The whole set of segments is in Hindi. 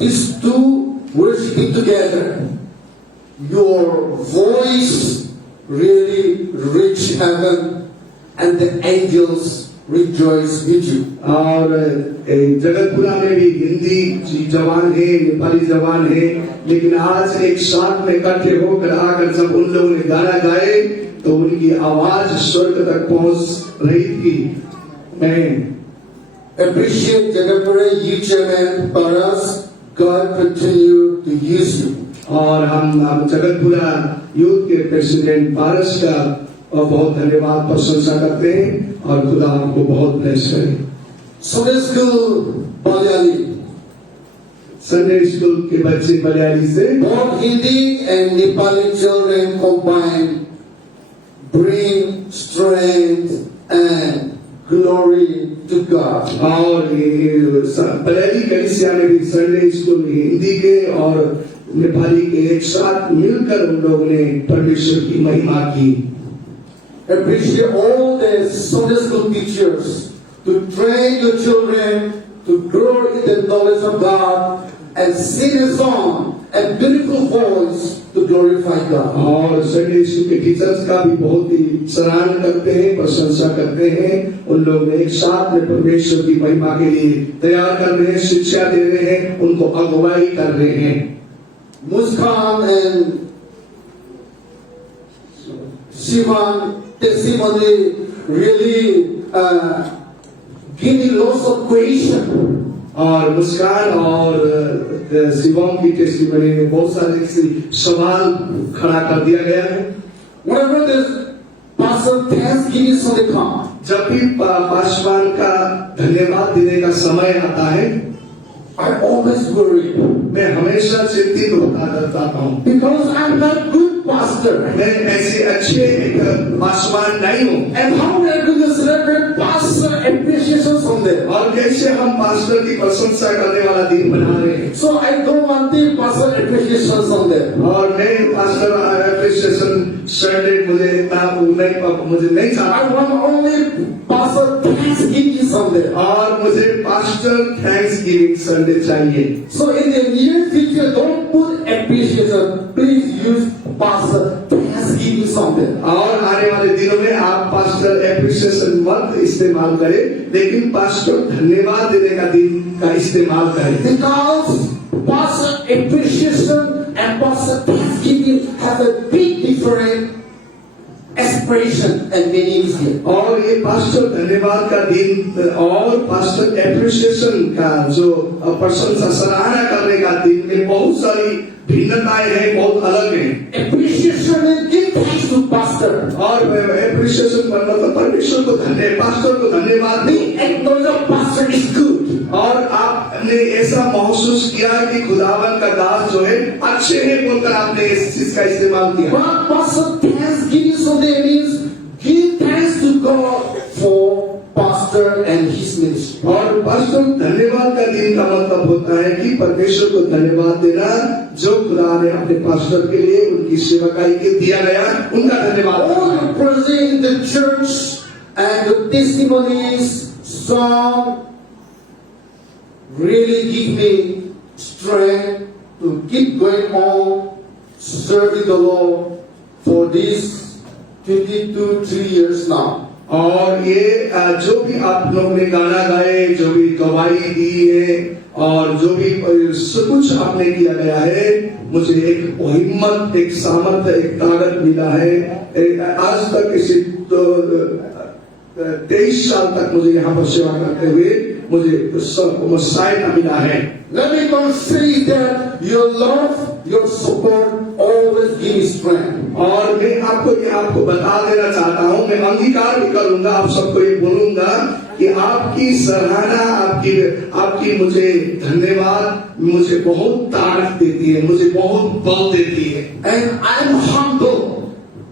these two worshiping together, your voice really reach heaven and the angels rejoice with you. और जगतपुरा में भी हिंदी जवान है, नेपाली जवान है, लेकिन आज एक साथ में इकट्ठे होकर आकर जब उन लोगों ने गाना गाए तो उनकी आवाज स्वर्ग तक पहुंच रही थी। मैं Appreciate Jagatpura youth chairman Paras. God continue to use you. और हम जगतपुरा यूथ के प्रेसिडेंट पारस का बहुत धन्यवाद प्रशंसा करते हैं और खुदा आपको बहुत ब्लेस करे। Sunday school Balayali. Sunday school के बच्चे बलियाली से Both Hindi and Nepali children combined bring strength and glory to God. और बलियाली कलीसिया में भी संडे स्कूल हिंदी के और नेपाली के एक साथ मिलकर उन लोगों ने परमेश्वर की महिमा की। Appreciate all the Sunday school teachers to train your children to grow in the knowledge of God and sing a song, a beautiful voice to glorify God. और संडे स्कूल के टीचर्स का भी बहुत ही सराहना करते हैं, प्रशंसा करते हैं। उन लोग एक साथ में परमेश्वर की महिमा के लिए तैयार कर रहे हैं, शिक्षा दे रहे हैं, उनको अगुवाई कर रहे हैं। Muskan and Shivan testimony really give me lots of question. और मुस्कान और शिवम की टेस्टिमनी में बहुत सारे सवाल खड़ा कर दिया गया है। Whenever the pastor Thanksgiving Sunday comes, जब भी पासवान का धन्यवाद देने का समय आता है, I always worry मैं हमेशा चिंतित होता रहता हूँ because I'm not good pastor. मैं ऐसे अच्छे एक पासवान नहीं हूँ। And how we are going to celebrate pastor appreciation Sunday? और कैसे हम पास्टर की प्रशंसा करने वाला दिन बना रहे हैं। So I don't want the pastor appreciation Sunday. और मैं पास्टर एप्रिसिएशन संडे मुझे नहीं चाहता। I want only pastor Thanksgiving Sunday. और मुझे पास्टर थैंक्स गिविंग संडे चाहिए। So in the near future, don't put appreciation. Please use pastor Thanksgiving Sunday. और आने वाले दिनों में आप पास्टर एप्रिसिएशन मत इस्तेमाल करें, लेकिन पास्टर धन्यवाद देने का दिन का इस्तेमाल करें। Because pastor appreciation and pastor Thanksgiving have a big different expression and meanings here. और ये पास्टर धन्यवाद का दिन और पास्टर एप्रिसिएशन का जो प्रशंसा सराहना करने का दिन में बहुत सारी भिन्नताएं हैं, बहुत अलग हैं। Appreciation and give thanks to pastor. और एप्रिसिएशन करना तो परमेश्वर को पास्टर को धन्यवाद We acknowledge pastor is good. और आपने ऐसा महसूस किया कि खुदावन का दास जो है अच्छे हैं बोलकर आपने इस चीज का इस्तेमाल किया। But pastor Thanksgiving Sunday means give thanks to God for pastor and his ministry. और पास्टर धन्यवाद का दिन का मतलब होता है कि परमेश्वर को धन्यवाद देना जो खुदा ने अपने पास्टर के लिए उनकी सेवकाई के दिया गया उनका धन्यवाद। All the present in the church and the testimonies, song really give me strength to keep going on serving the Lord for these 3 years now. और ये जो भी आप लोग ने गाना गाए, जो भी गवाही दी है और जो भी सब कुछ आपने किया गया है, मुझे एक हिम्मत, एक सामर्थ्य, एक ताकत मिला है। आज तक इसे 23 साल तक मुझे यहाँ पर सेवा करते हुए मुझे सहायता मिला है। Let me confess that your love, your support always give me strength. और मैं आपको बता देना चाहता हूँ, मैं अंगीकार भी करूंगा, आप सबको ये बोलूंगा कि आपकी सराहना, आपकी मुझे धन्यवाद मुझे बहुत ताकत देती है, मुझे बहुत बल देती है। And I'm humble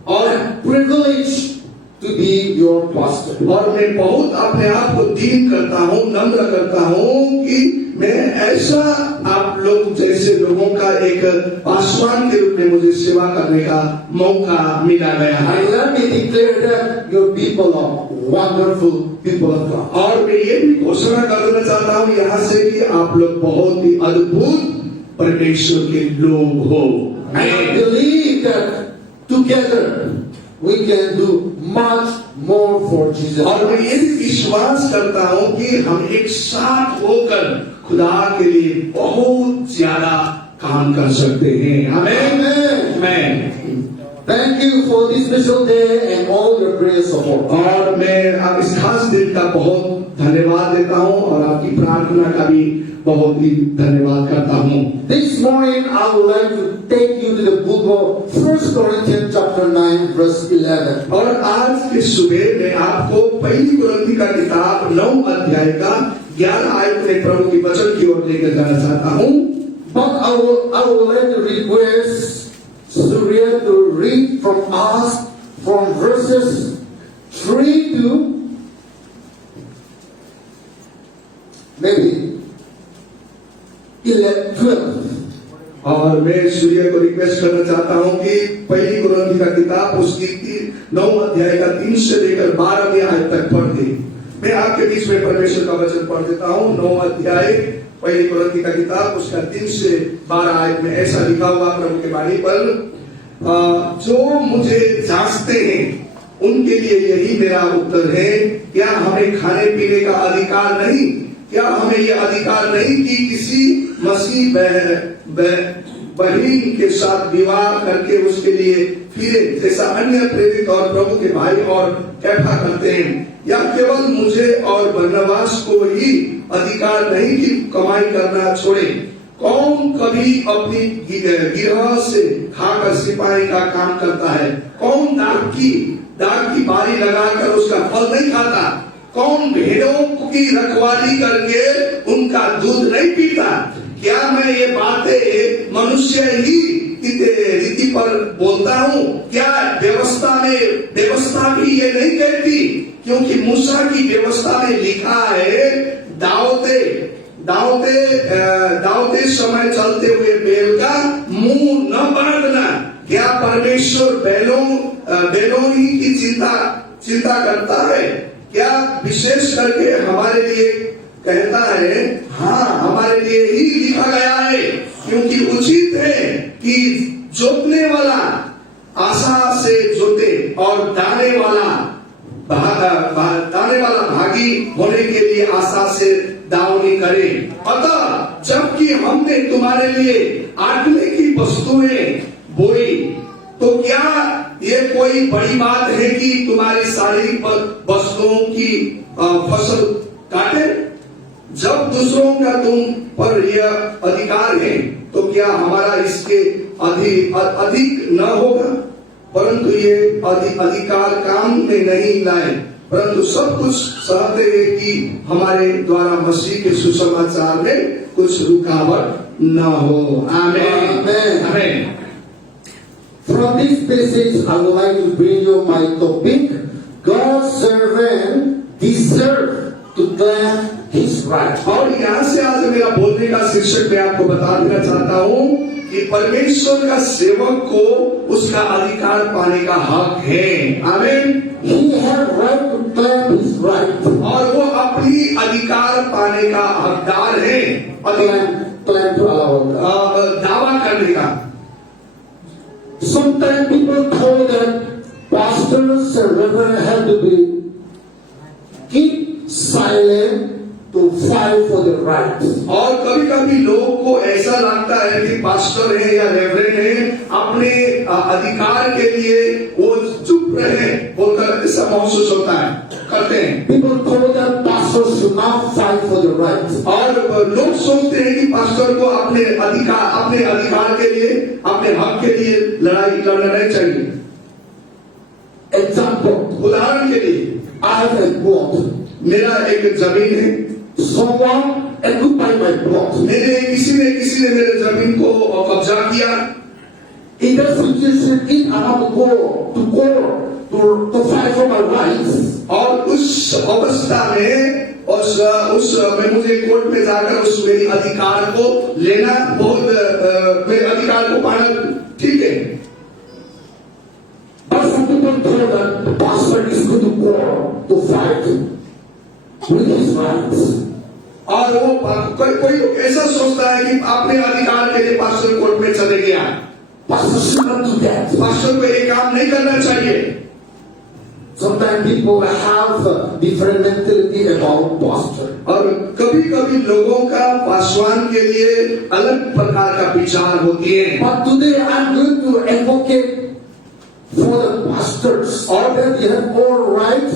or privileged to be your pastor. और मैं बहुत अपने आप को दीन करता हूँ, नम्र करता हूँ कि मैं ऐसा आप लोग जैसे लोगों का एक पासवान के रूप में मुझे सेवा करने का मौका मिला गया है। And let me declare that your people are wonderful people of God. और मैं ये भी घोषणा करना चाहता हूँ यहाँ से कि आप लोग बहुत ही अद्भुत परमेश्वर के लोग हो। And I believe that together we can do much more for Jesus. और मैं ये भी विश्वास करता हूँ कि हम एक साथ होकर खुदा के लिए बहुत ज्यादा काम कर सकते हैं। आमीन। Amen. Thank you for this special day and all your prayer support. और मैं आप इस खास दिन का बहुत धन्यवाद देता हूँ और आपकी प्रार्थना का भी बहुत ही धन्यवाद करता हूँ। This morning I would like to take you to the book of 1 Corinthians chapter 9 verse 11. और आज के सुबह मैं आपको पहली कुरिन्थी का किताब 9 अध्याय का 11 आयत में प्रभु की वचन की ओर लेकर जाना चाहता हूँ। But I would like to request Surya to read from us from verses 3 to maybe 12. और मैं सूर्य को रिक्वेस्ट करना चाहता हूँ कि पहली कुरिन्थी का किताब उसकी 9 अध्याय का 3 से लेकर 12वें आयत तक पढ़ दे। मैं आपके बीच में परमेश्वर का वचन पढ़ देता हूँ। 9 अध्याय पहली कुरिन्थी का किताब उसका 3 से 12 आयत में ऐसा लिखा हुआ प्रभु के वाणी पर, जो मुझे जांचते हैं उनके लिए यही मेरा उत्तर है, क्या हमें खाने पीने का अधिकार नहीं? क्या हमें यह अधिकार नहीं कि किसी मसीह बहन के साथ विवाह करके उसके लिए फिरे, जैसा अन्य प्रेरित और प्रभु के भाई और कैफा करते हैं? या केवल मुझे और बरनबास को ही अधिकार नहीं कि कमाई करना छोड़े? कौन कभी अपनी गिरह से खाकर सिपाही का काम करता है? कौन दाग की बारी लगाकर उसका फल नहीं खाता? कौन भेड़ों की रखवाली करके उनका दूध नहीं पीता? क्या मैं ये बातें मनुष्य ही रीति पर बोलता हूँ? क्या व्यवस्था भी ये नहीं कहती? क्योंकि मूसा की व्यवस्था में लिखा है, दाऊदे समय चलते हुए बैल का मुंह न बांधना। क्या परमेश्वर बैलों ही की चिंता करता है? क्या विशेष करके हमारे लिए कहता है? हाँ, हमारे लिए ही लिखा गया है, क्योंकि उचित है कि जोतने वाला आशा से जोते और दाने वाला भागी होने के लिए आशा से दावनी करे। अतः जबकि हमने तुम्हारे लिए आटने की वस्तुएं बोई, तो क्या ये कोई बड़ी बात है कि तुम्हारी शारीरिक वस्तुओं की फसल काटे? जब दूसरों का तुम पर यह अधिकार है, तो क्या हमारा इसके अधिक न होगा? परंतु ये अधिकार काम में नहीं लाए, परंतु सब कुछ चाहते हैं कि हमारे द्वारा मसीह के सुसमाचार में कुछ रुकावट न हो। आमीन। आमीन। From this passage, I would like to bring you my topic. God's servant deserve to claim his right. और यहाँ से आज मेरा बोलने का शीर्षक मैं आपको बता देना चाहता हूँ कि परमेश्वर का सेवक को उसका अधिकार पाने का हक है। आमीन। He has right to claim his right. और वो अपनी अधिकार पाने का हकदार है। Claim to allow. दावा करने का। Sometimes people thought that pastors and reverends have to be keep silent to fight for the right. और कभी-कभी लोगों को ऐसा लगता है कि पास्टर है या रेवरेंड है, अपने अधिकार के लिए वो चुप रहे, बोलकर ऐसा महसूस होता है, करते हैं। People thought that pastors should not fight for the right. और लोग सोचते हैं कि पास्टर को अपने अधिकार के लिए, अपने हक के लिए लड़ाई लड़ना नहीं चाहिए। Example, उदाहरण के लिए, I have a plot. मेरा एक जमीन है। Someone occupied my plot. किसी ने मेरे जमीन को कब्जा किया। In that situation, if I have to go to fight for my rights, और उस अवस्था में में मुझे कोर्ट में जाकर उस मेरी अधिकार को लेना बहुत मेरे अधिकार को पाना ठीक है। But some people thought that the pastor is going to go to fight with his rights. और वो कोई लोग ऐसा सोचता है कि अपने अधिकार के लिए पास्टर कोर्ट में चले गया, Pastor should not do that. Pastor को ये काम नहीं करना चाहिए। Sometimes people have a different mentality about pastor. और कभी कभी लोगों का पासवान के लिए अलग प्रकार का विचार होती है। But today I'm going to advocate for the pastors, or that they have all right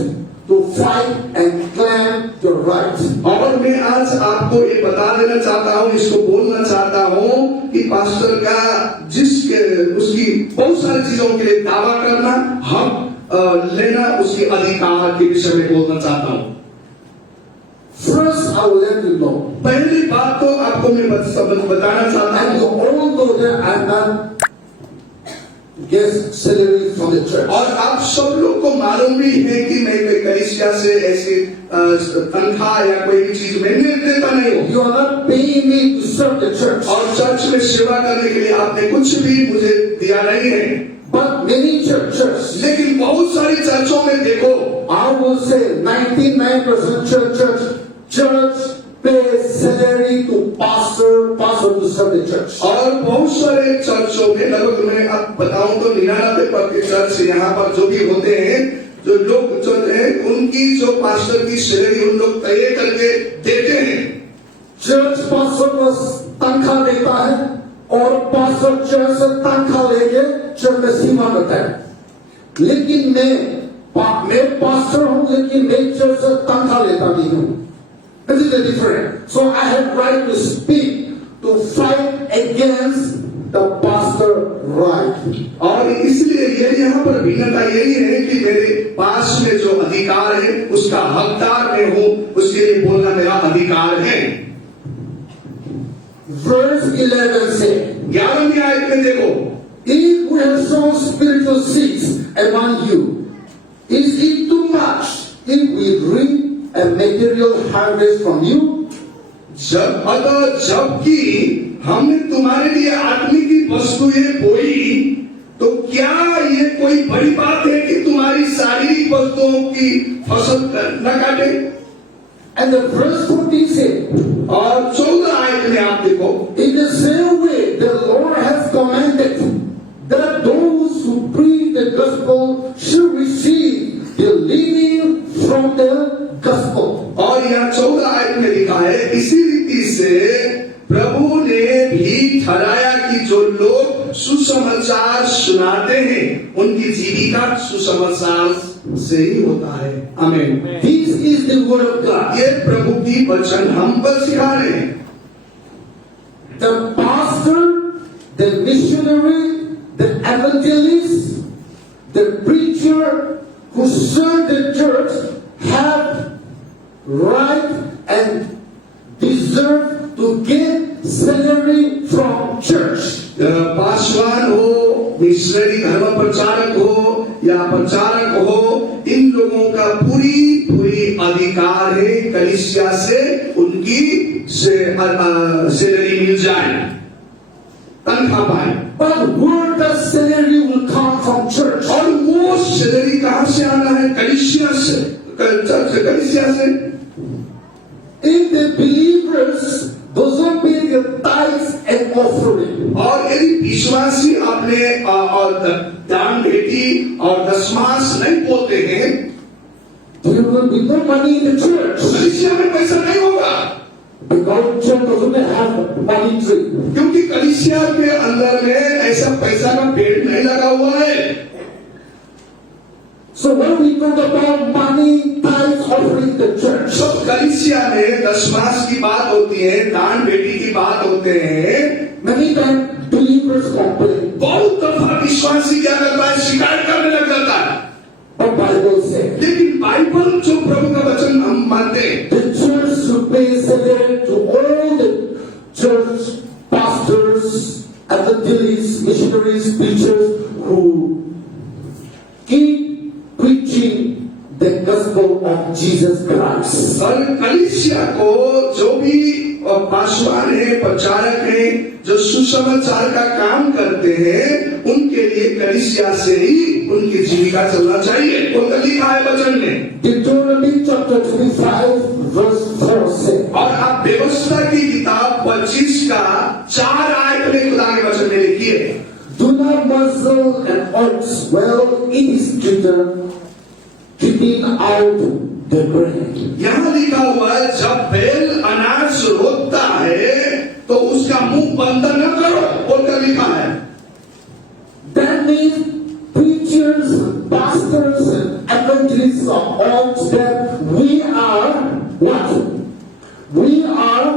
to fight and claim your right. और मैं आज आपको ये बता देना चाहता हूँ, इसको बोलना चाहता हूँ कि पास्टर का उसकी बहुत सारी चीजों के लिए दावा करना, हक लेना, उसकी अधिकार के विषय में बोलना चाहता हूँ। First, I will let you know. पहली बात तो आपको मैं बताना चाहता And you हूँ, all know that I'm not get salary from the church. और आप सब लोग को मालूम भी है कि मैं कोई कलीसिया से ऐसी तनख्वाह या कोई भी चीज मैं देता नहीं हूँ। You are not paying me to serve the church. और चर्च में सेवा करने के लिए आपने कुछ भी मुझे दिया नहीं है। But many churches, लेकिन बहुत सारी चर्चों में देखो, I will say 99% church pays salary to pastor to serve the church. और बहुत सारे चर्चों में लगभग मैं अब बताऊं तो 99% चर्च यहाँ पर जो भी होते हैं, जो लोग जो है उनकी जो पास्टर की सैलरी उन लोग तय करके देते हैं। चर्च पास्टर को तनख्वाह देता है और पास्टर चर्च से तनख्वाह लेके चर्च में सीमा करता है। लेकिन मैं पास्टर हूं, लेकिन मैं चर्च से तनख्वाह लेता नहीं हूं। This is the difference. So I have right to speak, to fight against the pastor right. और इसलिए ये यहाँ पर भिन्नता यही है कि मेरे पास में जो अधिकार है उसका हकदार मैं हूँ, उसके लिए बोलना मेरा अधिकार है। Verse 11 से 11वीं आयत में देखो, if we have sown spiritual seeds among you, is it too much if we reap a material harvest from you? जबकि हमने तुम्हारे लिए आत्मिक की वस्तुएं बोई, तो क्या ये कोई बड़ी बात है कि तुम्हारी शारीरिक वस्तुओं की फसल न काटे? And the verse 14 says, और 14 आयत में आप देखो, in the same way the Lord has commanded that those who preach the gospel should receive the living from the gospel. और यहाँ 14 आयत में लिखा है, इसी रीति से प्रभु ने भी ठहराया कि जो लोग सुसमाचार सुनाते हैं उनकी जीविका सुसमाचार से ही होता है। आमीन। This is the word of God. ये प्रभु की वचन हम पर सिखा रहे हैं। The pastor, the missionary, the evangelist, the preacher who serve the church have right and deserve to get salary from church. Paswan हो, मिशनरी धर्म प्रचारक हो या प्रचारक हो, इन लोगों का पूरी अधिकार है कलीसिया से उनकी सैलरी मिल जाए, तनख्वाह पाए। But where the salary will come from church? और वो सैलरी कहाँ से आना है? कलीसिया से, कलीसिया से। If the believers doesn't pay the tithes and offering, और यदि विश्वासी अपने और दान भेटी और दशमांश नहीं बोलते हैं, there will be no money in the church. कलीसिया में पैसा नहीं होगा, Because church doesn't have money tree. क्योंकि कलीसिया के अंदर में ऐसा पैसा का पेड़ नहीं लगा हुआ है। So when we talk about money, tithes, offering the church, तो कलीसिया में दशमांश की बात होती है, दान बेटी की बात होते हैं। many times believers complain. बहुत दफा विश्वासी क्या करता है? शिकायत करने लग जाता है। But Bible says लेकिन बाइबल जो प्रभु का वचन हम मानते हैं, the church should pay salary to all the church pastors, evangelists, missionaries, preachers who keep preaching the gospel of Jesus Christ. और कलीसिया को जो भी पासवान है, प्रचारक है, जो सुसमाचार का काम करते हैं, उनके लिए कलीसिया से ही उनकी जीविका चलना चाहिए। वो लिखा है वचन में। Deuteronomy chapter 25 verse 4 says, और आप व्यवस्था की किताब 25 का 4 आयत में खुदा के वचन में लिखिए, Do not muzzle an ox while it is driven, keeping out the grain. यहाँ लिखा हुआ है, जब बैल अनाज रोकता है तो उसका मुंह बंद न करो, बोलकर लिखा है। That means preachers, pastors, and evangelists are all that we are what? We are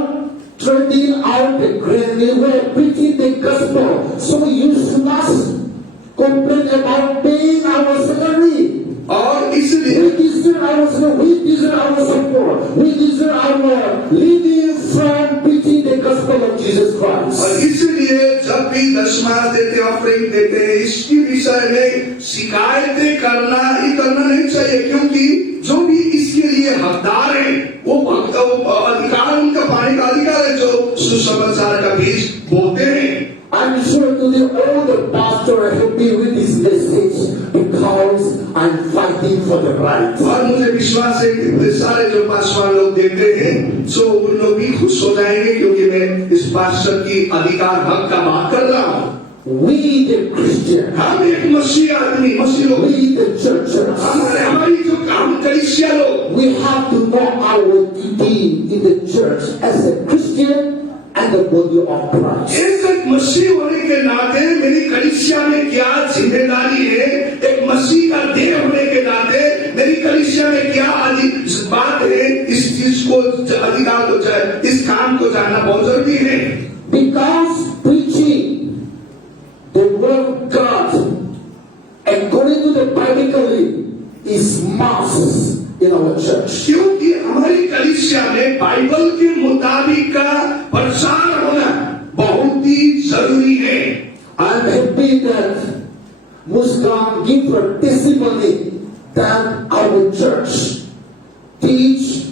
treading out the grain. We are preaching the gospel. So you must complain about paying our salary. और इसलिए We deserve our salary. We deserve our support. We deserve our living from preaching the gospel of Jesus Christ. और इसलिए जब भी दशमांश देते, ऑफरिंग देते हैं, इसके विषय में शिकायतें करना नहीं चाहिए, क्योंकि जो भी इसके लिए हकदार है वो अधिकार, उनका पाने का अधिकार है, जो सुसमाचार का बीज बोते हैं। I'm sure today all the pastors are happy with this message because I'm fighting for the right. और मुझे विश्वास है कि सारे जो पासवान लोग देखते हैं, सो उन लोग भी खुश हो जाएंगे, क्योंकि मैं इस पास्टर की अधिकार हक का बात कर रहा हूँ। We the Christians, हम एक मसीह आदमी, मसीह लोग, we the churches, हमारी जो काम कलीसिया लोग, we have to know our duty in the church as a Christian and the body of Christ. एक मसीह होने के नाते मेरी कलीसिया में क्या जिम्मेदारी है, एक मसीह का देह होने के नाते मेरी कलीसिया में क्या बात है, इस चीज को अधिकार को, इस काम को जानना बहुत जरूरी है। Because preaching the word of God according to the biblically is must in our church. क्योंकि हमारी कलीसिया में बाइबल के मुताबिक का प्रचार होना बहुत ही जरूरी है। I'm happy that Muslim give a testimony that our church teach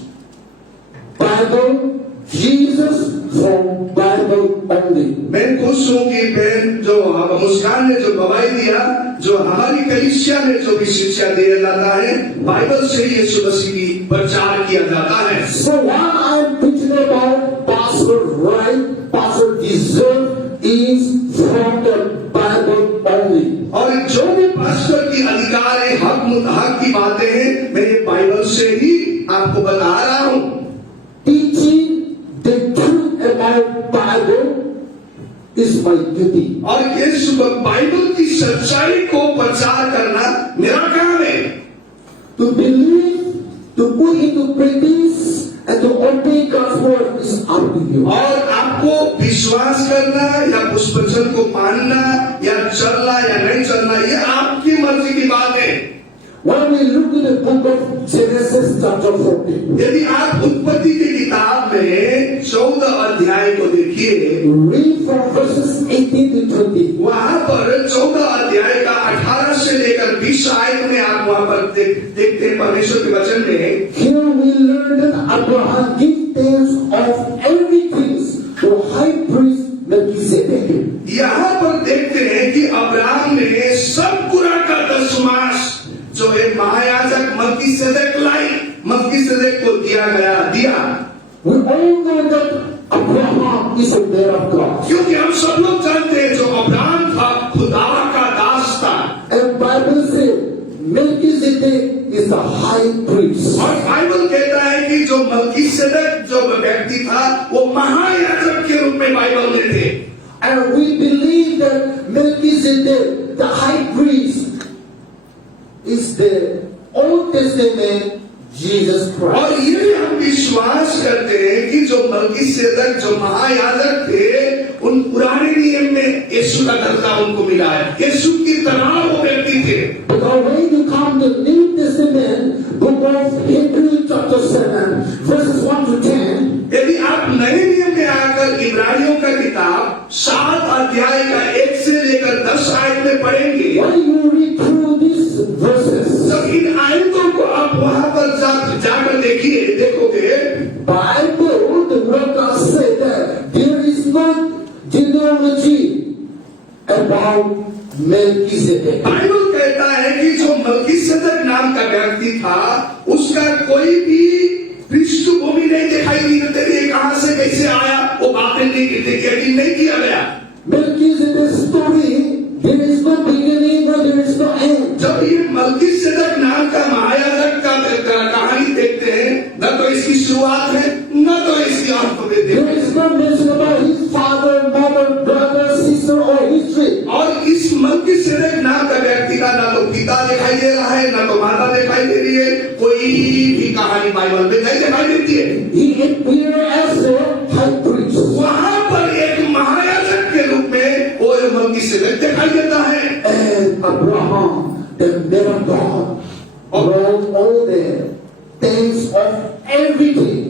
Bible, Jesus from Bible only. मैं खुश हूँ कि बहन जो मुस्कान ने जो गवाही दिया, जो हमारी कलीसिया में जो भी शिक्षा दिया जाता है, बाइबल से ही यीशु मसीह की प्रचार किया जाता है। So what I'm preaching about pastor right, pastor deserve is from the Bible only. और जो भी पास्टर की अधिकार है, हक की बातें हैं, मैं ये बाइबल से ही आपको बता रहा हूँ। Teaching the truth about Bible is my duty. और इस बाइबल की सच्चाई को प्रचार करना मेरा काम है। To believe, to put into practice, and to obey God's word is up to you. और आपको विश्वास करना या उस वचन को मानना या चलना या नहीं चलना, ये आपकी मर्जी की बात है। When we look at the book of Genesis chapter 14, यदि आप उत्पत्ति की किताब में 14 अध्याय को देखिए, read from verses 18 to 20. वहाँ पर 14 अध्याय का 18 से लेकर 20 आयत में आप वहाँ पर देखते हैं परमेश्वर के वचन में। Here we learn that Abraham gave thanks of everything to high priest Melchizedek. यहाँ पर देखते हैं कि अब्राहम ने सब कुरा का दशमांश जो एक महायाजक मल्कीसेदेक को दिया। We all know that Abraham is a man of God. क्योंकि हम सब लोग जानते हैं जो अब्राहम था खुदा का दास था। And Bible says Melchizedek is the high priest. और बाइबल कहता है कि जो मल्कीसेदेक जो व्यक्ति था वो महायाजक के रूप में बाइबल में थे। And we believe that Melchizedek, the high priest, is the Old Testament Jesus Christ. और ये हम विश्वास करते हैं कि जो मल्कीसेदेक जो महायाजक थे, उन पुराने नियम में यीशु का दर्जा उनको मिला है। यीशु की तरह वो व्यक्ति थे। Because when you come to New Testament, book of Hebrews chapter 7, verses 1 to 10, यदि आप नए नियम में आकर इब्रानियों का किताब 7 अध्याय का 1 से लेकर 10 आयत में पढ़ेंगे, when you read through these verses, तब इन आयतों को आप वहां पर जाकर देखोगे, Bible, the word God said that there is no genealogy about Melchizedek. Bible कहता है कि जो मल्कीसेदेक नाम का व्यक्ति था, उसका कोई भी पृष्ठभूमि नहीं दिखाई दी। कहाँ कैसे आया वो बातें यकीन नहीं किया गया। Melchizedek's story, there is no beginning or there is no end. जब ये मल्कीसेदक नाम का महायाजक का कहानी देखते हैं, न तो इसकी शुरुआत है न तो इसकी अंत को देखते There हैं। is no mention about his father, mother, brother, sister or history. और इस मल्कीसेदक नाम का व्यक्ति का न तो पिता दिखाई दे रहा है न तो माता दिखाई दे रही है, कोई भी कहानी बाइबल में नहीं दिखाई देती है। He appeared as a high priest. वहां पर एक महायाजक के रूप में वो मल्कीसेदक दिखाई देता है। And Abraham, the man of God, brought all the things of everything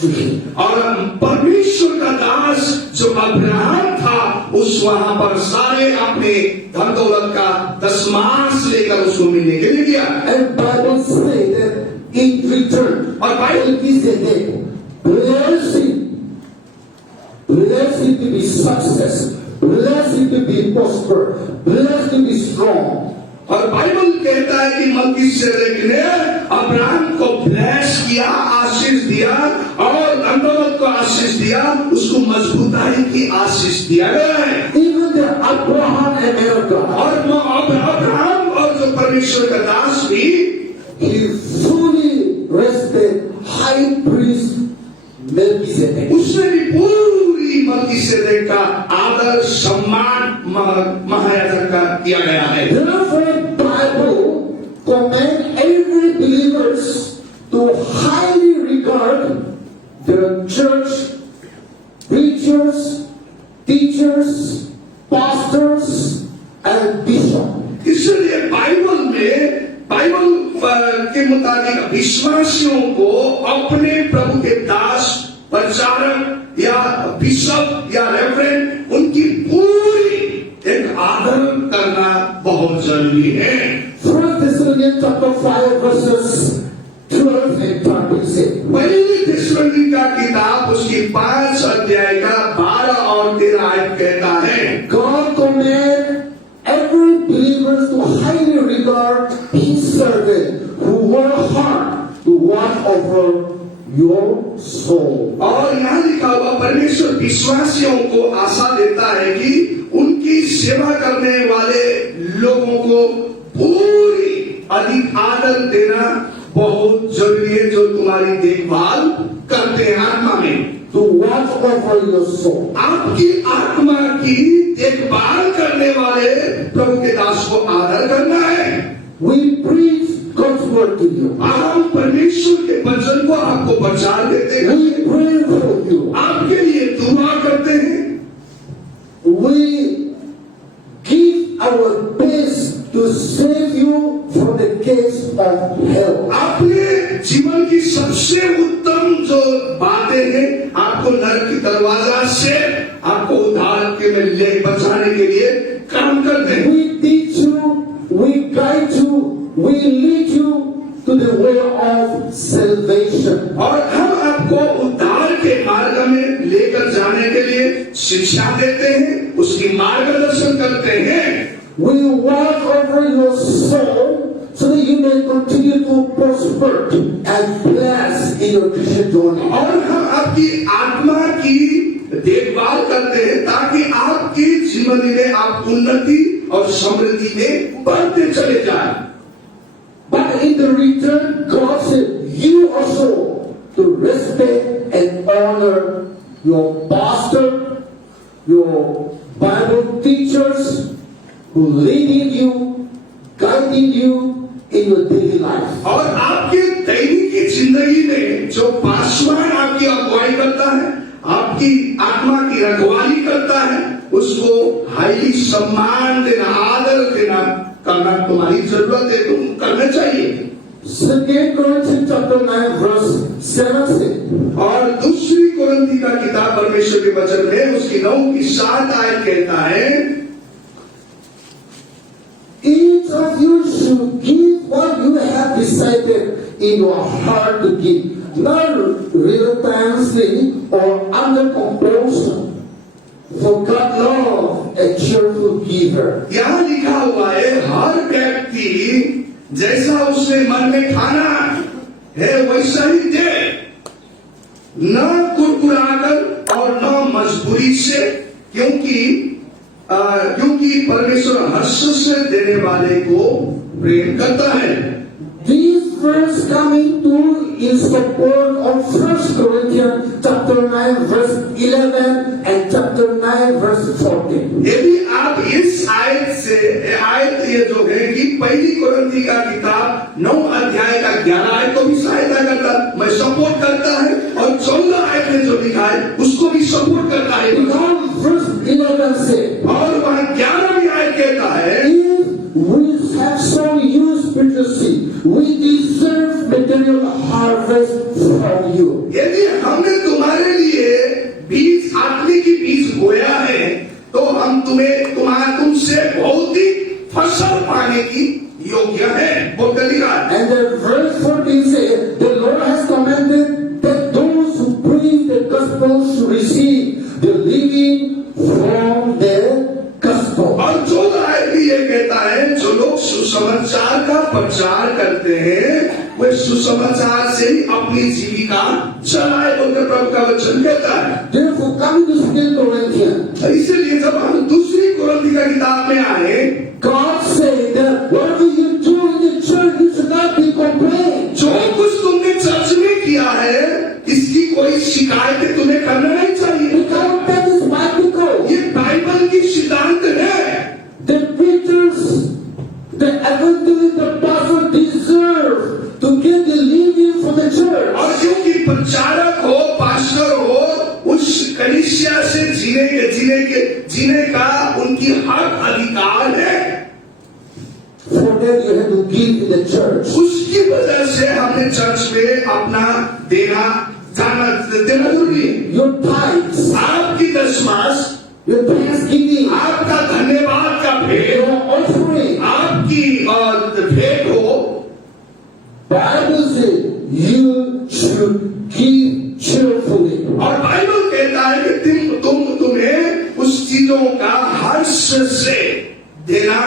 to him. और परमेश्वर का दास जो अब्राहम था, उस वहां पर सारे अपने धन दौलत का दशमांश लेकर उसको मिलने के लिए गया। And Bible say that in return, और Bible Melchizedek blessed him to be success, blessed him to be prosper, blessed to be strong. और बाइबल कहता है कि मल्कीसेदक ने अब्राहम को ब्लेस किया, आशीष दिया और धन दौलत को आशीष दिया, उसको मजबूताई की आशीष दिया गया है। Even the Abraham and man of God, और अब्राहम और जो परमेश्वर का दास भी, he fully respected high priest Melchizedek. उसने भी पूरी मल्कीसेदक का आदर सम्मान महायाजक का किया गया है। Therefore, Bible command every believers to highly regard their church preachers, teachers, pastors, and bishops. इसलिए बाइबल के मुताबिक विश्वासियों को अपने प्रभु के दास, प्रचारक या बिशप या रेवरेंड, उनकी पूरी एक आदर करना बहुत जरूरी है। 1 Thessalonians chapter 5 verses 12 and 13 say, पहली थिस्सलुनीका किताब उसकी 5 अध्याय का 12 और 13 आयत कहता है, God command every believer to highly regard his servant who work hard to watch over your soul. और यहाँ लिखा हुआ परमेश्वर विश्वासियों को आशा देता है कि उनकी सेवा करने वाले लोगों को पूरी अधिक आदर देना बहुत जरूरी है, जो तुम्हारी देखभाल करते हैं आत्मा में। To watch over your soul. आपकी आत्मा की देखभाल करने वाले प्रभु के दास को आदर करना है। We preach God's word to you. हम परमेश्वर के वचन को आपको बचा देते हैं, We pray for you. आपके लिए दुआ करते हैं, We give our best to save you from the gates of hell. अपने जीवन की सबसे उत्तम जो बातें हैं, आपको नरक की दरवाजा से आपको उद्धार के में ले बचाने के लिए काम करते हैं। We teach you, we guide you, we lead you to the way of salvation. और हम आपको उद्धार के मार्ग में लेकर जाने के लिए शिक्षा देते हैं, उसकी मार्गदर्शन करते हैं। We watch over your soul so that you may continue to prosper and bless in your Christian journey. और हम आपकी आत्मा की देखभाल करते हैं ताकि आपकी जीवन में आप उन्नति और समृद्धि में बढ़ते चले जाएं। But in the return, God said, you also to respect and honor your pastor, your Bible teachers who leading you, guiding you in your daily life. और आपके दैनिक जिंदगी में जो पासवान आपकी अगुवाई करता है, आपकी आत्मा की रखवाली करता है, उसको हाईली सम्मान देना, आदर देना करना तुम्हारी जरूरत है, तुम करना चाहिए। 2 Corinthians chapter 9 verse 7 से, और दूसरी कोरिन्थी का किताब परमेश्वर के वचन में उसकी 9 की 7 आयत कहता है, each of you should give what you have decided in your heart to give, not reluctantly or under compulsion. For God loves a cheerful giver. यहाँ लिखा हुआ है, हर व्यक्ति जैसा उसने मन में ठाना है वैसा ही दे, न कुरकुरा से, क्योंकि परमेश्वर हर्ष से देने वाले को प्रेम करता है। These verses coming to in support of 1 Corinthians chapter 9 verse 11 and chapter 9 verse 14. यदि आप इस आयत ये जो है कि पहली कुरिन्थी का किताब 9 अध्याय का 11 आयत को भी सहायता करता, मैं सपोर्ट करता है, और 14 आयत में जो लिखा है उसको भी सपोर्ट करता है। Because verse 11 says, और वह 11वीं आयत कहता है, we have sown you spiritual seed, we deserve material harvest from you. यदि हमने तुम्हारे लिए बीज, आत्मिक की बीज बोया है, तो हम तुमसे भौतिक फसल पाने की योग्य है। बोलते लिखा है। And the verse 14 says, the Lord has commanded that those who preach the gospel should receive the living from the gospel. और 14 आयत भी ये कहता है, जो लोग सुसमाचार का प्रचार करते हैं वे सुसमाचार से ही अपनी जीविका चलाए, बोलकर प्रभु का वचन कहता है। Therefore, coming to 2 Corinthians, इसलिए जब हम दूसरी कुरिन्थी की किताब में आए, God said that whatever you do in the church, you should not be complaining. जो कुछ तुमने चर्च में किया है इसकी कोई शिकायतें तुम्हें करना नहीं चाहिए, Because that is biblical. ये बाइबल की सिद्धांत है। The preachers, the evangelists, the pastors deserve to get the living from the church. और क्योंकि प्रचारक हो, पास्टर हो, उस कलीसिया से जीने का उनकी हक अधिकार है। For that you have to give in the church. उसकी वजह से हमने चर्च में अपना देना जरूरी है। Your tithes, आपकी दशमांश, your thanksgiving, आपका धन्यवाद का भेंट, your offering. आपकी भेंट हो, Bible says you should give cheerfully. और बाइबल कहता है कि तुम्हें उस चीजों का हर्ष से देना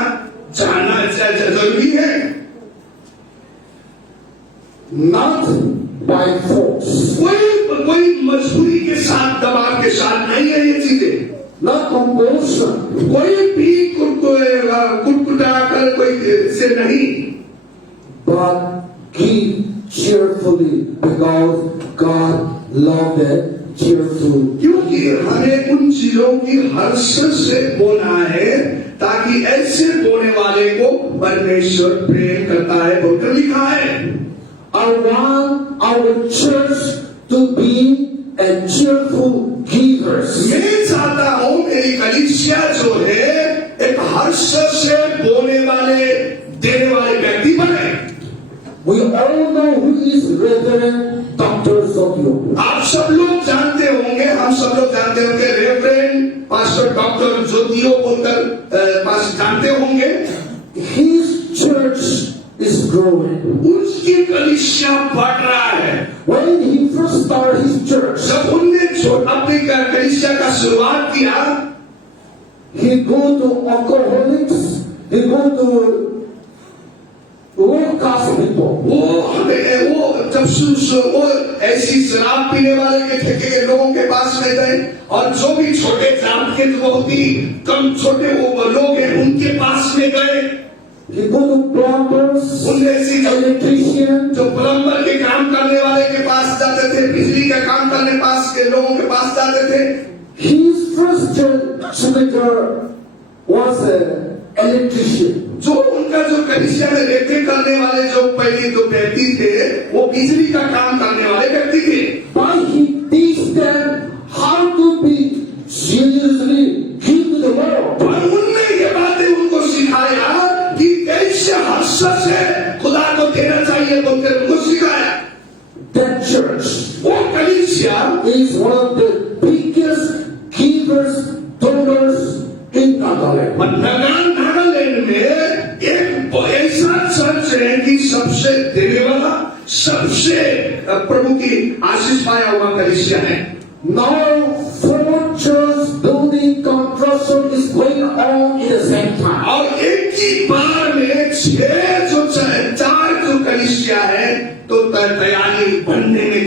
जाना जरूरी है, Not by force, कोई मजबूरी के साथ, दबाव के साथ नहीं है ये चीजें। not compulsion, कोई भी कुटकुटा कर कोई से नहीं, but give cheerfully because God loved it cheerful. क्योंकि हमें उन चीजों की हर्ष से बोना है ताकि ऐसे बोने वाले को परमेश्वर प्रेम करता है, बोलकर लिखा है। I want our church to be a cheerful givers. मैं चाहता हूँ मेरी कलीसिया जो है एक हर्ष से बोने वाले, देने वाले व्यक्ति बने। We all know who is Reverend Dr. Zobio. आप सब लोग जानते होंगे, हम सब लोग जानते होंगे, रेवरेंड पास्टर डॉक्टर जोतियो बोलकर जानते होंगे। His church is growing. उसकी कलीसिया बढ़ रहा है। When he first started his church, जब उनने अपनी कलीसिया का शुरुआत किया, he go to alcoholics, he go to low caste people. वो जब वो ऐसी शराब पीने वाले के ठेके के लोगों के पास में गए, और जो भी छोटे जात के बहुत ही कम छोटे वो लोग हैं उनके पास में गए। He go to plumbers, electricians, जो प्लम्बर के काम करने वाले के पास जाते थे, बिजली का काम करने पास के लोगों के पास जाते थे। His first church leader was an electrician. जो उनका जो कलीसिया में रेखते करने वाले जो पहले जो व्यक्ति थे वो बिजली का काम करने वाले व्यक्ति थे। But he teach them how to be seriously give to the world. और उनने ये बातें उनको सिखाया कि कैसे हर्ष से खुदा को देना चाहिए, बोलकर उनको सिखाया। That church वो कलीसिया is one of the biggest givers, donors in Nagaland. Nagaland में एक ऐसा चर्च है कि सबसे देने वाला, सबसे प्रभु की आशीष पाया हुआ कलीसिया है। Now 4 church building construction is going on in the same time. और एक ही बार में 4 जो कलीसिया है तो तैयारी बनने में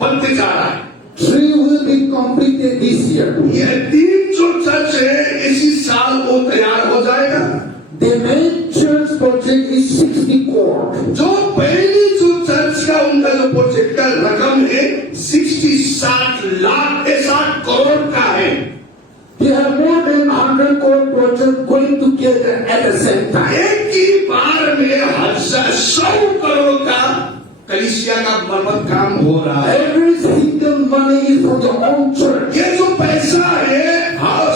बनते जा रहा है। 3 will be completed this year. ये 3 जो चर्च है इसी साल वो तैयार हो जाएगा। The main church project is 60 crore. जो पहली जो चर्च का उनका जो प्रोजेक्ट का रकम है 60 करोड़ का है। They have more than 100 crore project going together at the same time. एक ही बार में 100 करोड़ का कलीसिया का मरम्मत काम हो रहा है। Every single money is for their own church. ये जो पैसा है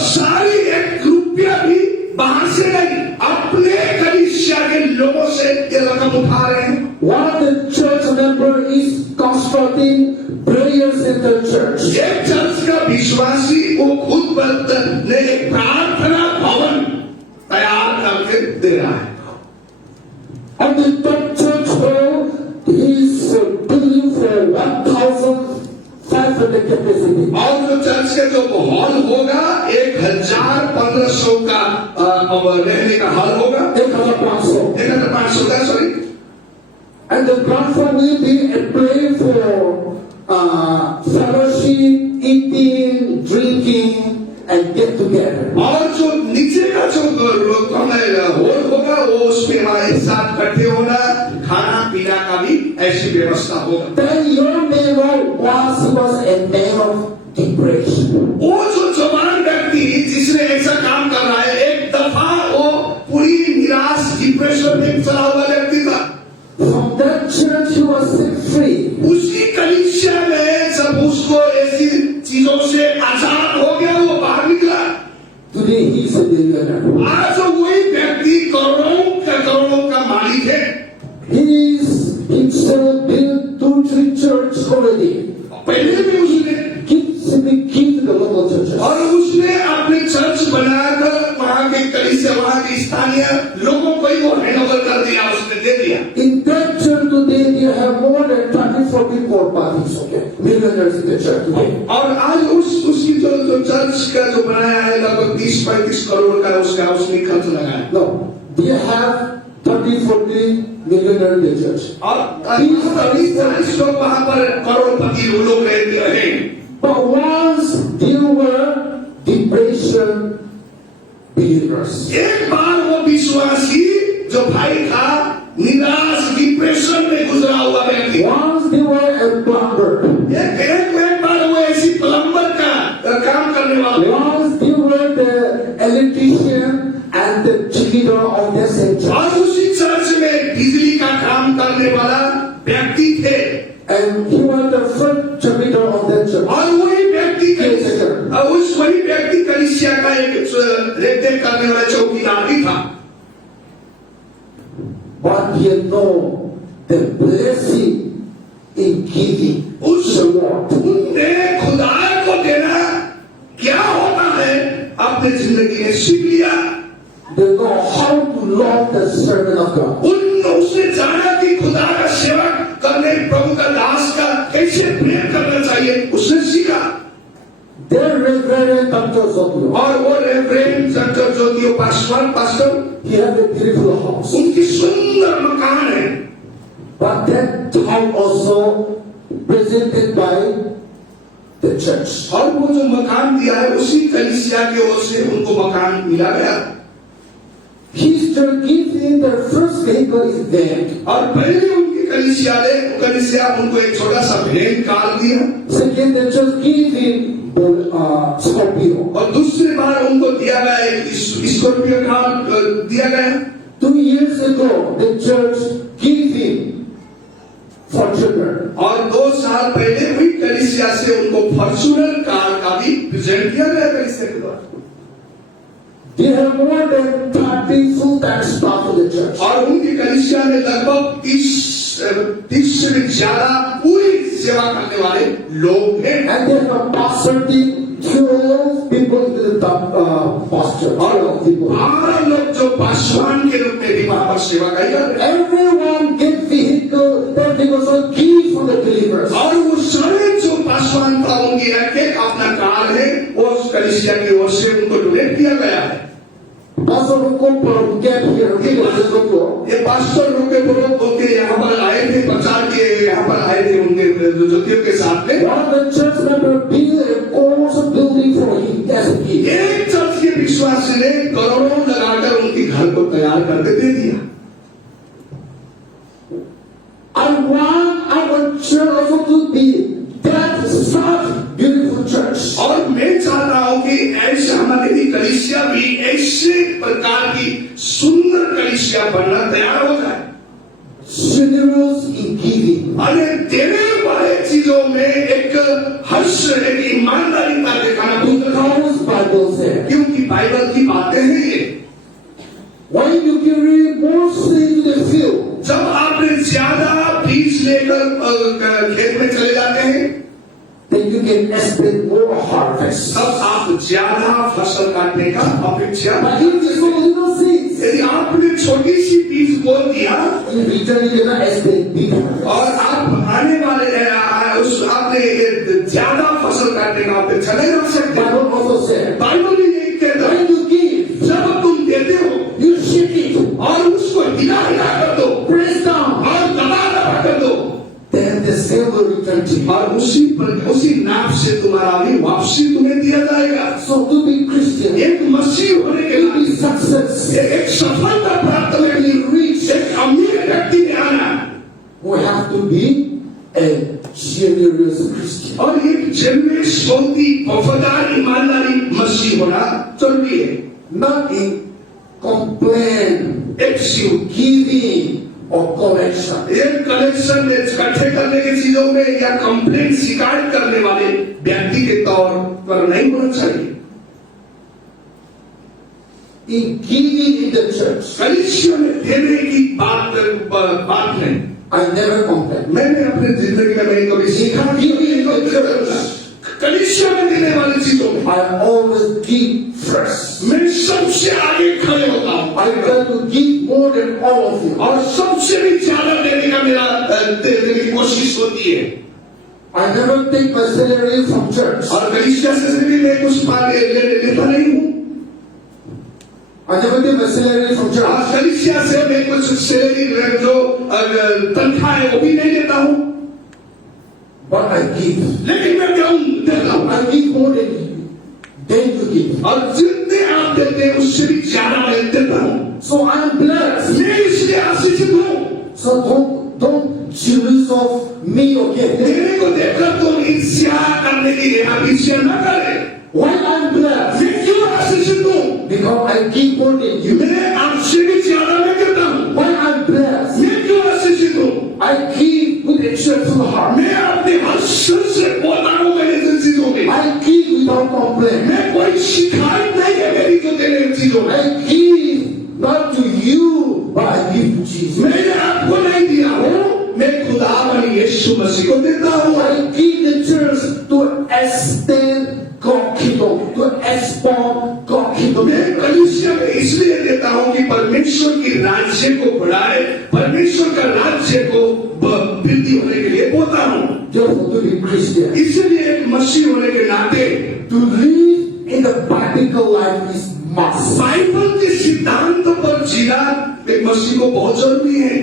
सारी 1 रुपया भी बाहर से नहीं, अपने कलीसिया के लोगों से ये रकम उठा रहे हैं। One of the church member is constructing prayer center church. एक चर्च का विश्वासी वो खुद ने एक प्रार्थना भवन तैयार करके दे रहा है। And the top church hall is building for 1,500 capacity. और जो चर्च के जो हॉल होगा 1,500 का रहने का हॉल होगा। 1,500 का sorry. And the platform will be a place for fellowship, eating, drinking, and get together. और जो नीचे का जो हॉल होगा वो उसमें हमारे साथ इकट्ठे होना, खाना पीना का भी ऐसी व्यवस्था होगा। Then your neighbor was a man of depression. वो जो जवान व्यक्ति जिसने ऐसा काम कर रहा है एक दफा वो पूरी निराश डिप्रेशन में चला हुआ व्यक्ति था। From that church he was set free. उसी कलीसिया में जब उसको ऐसी चीजों से आजाद हो गया वो बाहर निकला। Today he is a billionaire. आज वही व्यक्ति करोड़ों का मालिक है। He himself built 2-3 churches already. पहले भी उसने Give to the local churches. और उसने अपने चर्च बनाकर वहाँ के कलीसिया वहाँ के स्थानीय लोगों को ही वो हैंडओवर कर दिया, उसने दे दिया। In that church today, they have more than 34 people parties. Okay, millionaires in the church today. और आज उसी जो चर्च का जो बनाया है लगभग 30-35 करोड़ का उसने खर्च लगाया। No, they have 30-40 millionaires in the church. और 30-40 लोग वहाँ पर करोड़पति लोग रहते हैं। But once they were depression believers. एक बार वो विश्वासी जो भाई था निराश डिप्रेशन में गुजरा हुआ व्यक्ति। Once they were a plumber. एक बार वो ऐसी प्लम्बर का काम करने वाले। Once they were the electrician and the janitor of the same church. और उसी चर्च में बिजली का काम करने वाला व्यक्ति थे। And he was the first janitor of that church. और वही व्यक्ति कलीसिया का एक रेखदेख करने वाला चौकीदार भी था। But he had known the blessing in giving. उस उनने खुदा को देना क्या होता है अपने जिंदगी में सीख लिया। They know how to love the servant of God. उसने जाना कि खुदा का सेवा करने प्रभु का दास का कैसे प्रेम करना चाहिए उसने सीखा। Their Reverend Dr. Zotio. और वो reverend doctor Zotio pastor He had a beautiful house. उनकी सुंदर मकान है। But that time also presented by the church. और वो जो मकान दिया है उसी कलीसिया की ओर से उनको मकान मिला गया। His church gives him the first vehicle is van. और पहले उनकी कलीसिया उनको एक छोटा सा वैन कार दिया। Second, the church gives him Scorpio. और दूसरी बार उनको दिया गया एक स्कॉर्पियो कार दिया गया। 2 years ago, the church gave him Fortuner. और 2 साल पहले हुई कलीसिया से उनको फॉर्च्यूनर कार का भी प्रेजेंट किया गया कलीसिया के द्वारा। They have more than 30 full-time staff of the church. और उनकी कलीसिया में लगभग 30 से भी ज्यादा पूरी सेवा करने वाले लोग हैं। And they have a pastor team, 12 people into the top pastor. और 12 लोग जो पासवान के रूप में भी वहां पर सेवा कर रहे हैं। Everyone get vehicle, that vehicles are key for the believers. और वो सारे जो पासवान था उनकी एक अपना कार है वो उस कलीसिया की ओर से उनको डोनेट किया गया है। Pastor Ruko get here, ये पास्टर रुके उनके यहाँ पर आए थे प्रचार के यहाँ पर आए थे उनके ज्योतियों के साथ में। One of the church members built a course building for करोड़ों लगाकर उनके घर को तैयार करके दे दिया। I want our church also to be that such beautiful church. और मैं चाहता हूं कि ऐसे हमारी कलीसिया भी ऐसे प्रकार की सुंदर कलीसिया बनना तैयार हो जाए। Generous in giving. अरे देने वाले चीजों में एक हर्ष, एक ईमानदारी का दिखाना, Because Bible says, क्योंकि बाइबल की बातें हैं ये। when you carry more seed to the field, जब आप ज्यादा बीज लेकर खेत में चले जाते हैं, then you can expect more harvest. तब आप ज्यादा फसल काटने का अपेक्षा। But if you sow little seeds, यदि आपने छोटी सी बीज बोल दिया in return you cannot expect big harvest. और आप आने वाले आपने ज्यादा फसल काटने का अपेक्षा नहीं रख सकते। Bible also said, बाइबल भी यही कहता है, when you give, जब तुम देते हो you shake it, और उसको हिला हिला कर दो press down, और दबा दबा कर दो, then the same will return to you. और उसी नाप से तुम्हारा भी वापसी तुम्हें दिया जाएगा। So to be Christian, एक मसीह होने के to be लिए success, एक सफलता प्राप्त करने के लिए reach, एक अमीर व्यक्ति में आना we have to be a generous Christian. और एक जनरस, बहुत ही वफादार, ईमानदारी मसीह होना जरूरी है। Not in complain, एक giving or collection. एक कलेक्शन इकट्ठे करने की चीजों में या कंप्लेंट शिकायत करने वाले व्यक्ति के तौर पर नहीं होना चाहिए। In giving in the church, कलीसिया में देने की बात नहीं। I never complain. मैंने अपनी जिंदगी में नहीं कभी सीखा कलीसिया में देने वाली चीजों में I always give first. मैं सबसे आगे खड़े होता हूँ I try to give more than all of you. और सबसे भी ज्यादा देने का मेरा देने की कोशिश होती है। I never take my salary from church. और कलीसिया से भी मैं कुछ लेता नहीं हूँ। I never take my salary from church. और कलीसिया से मैं कुछ सैलरी जो तनख्वाह है वो भी नहीं लेता हूँ, But I give. लेकिन मैं देता हूँ। I give more than you give. और जितने आप देते हैं उससे भी ज्यादा मैं देता हूँ। So I am blessed. मैं इसलिए आशीषित हूँ। So don't jealous of me or get देने को देखकर तुम ईर्ष्या करने की ईर्ष्या न करें। Why I am blessed? मैं क्यों आशीषित हूँ? Because I give more than you. मैं आपसे भी ज्यादा मैं देता हूँ। Why I am blessed? मैं क्यों आशीषित हूँ? I give with a cheerful heart. मैं अपने हर्ष से बोलता हूँ मेरी चीजों में। I give without complaint. मैं कोई शिकायत नहीं है मेरी जो देने की चीजों में। I give not to you, but I give to Jesus. मैंने आपको नहीं दिया हूँ, मैं खुदा बनी यीशु मसीह को देता हूँ। I give the church to extend God's kingdom, to expand God's kingdom. मैं कलीसिया में इसलिए देता हूँ कि परमेश्वर की राज्य को बढ़ाए, परमेश्वर का राज्य को वृद्धि होने के लिए बोलता हूँ। Therefore, to be Christian, इसलिए एक मसीह होने के नाते to live in the biblical life is must. Bible के सिद्धांतों पर जीना एक मसीह को बहुत जरूरी है।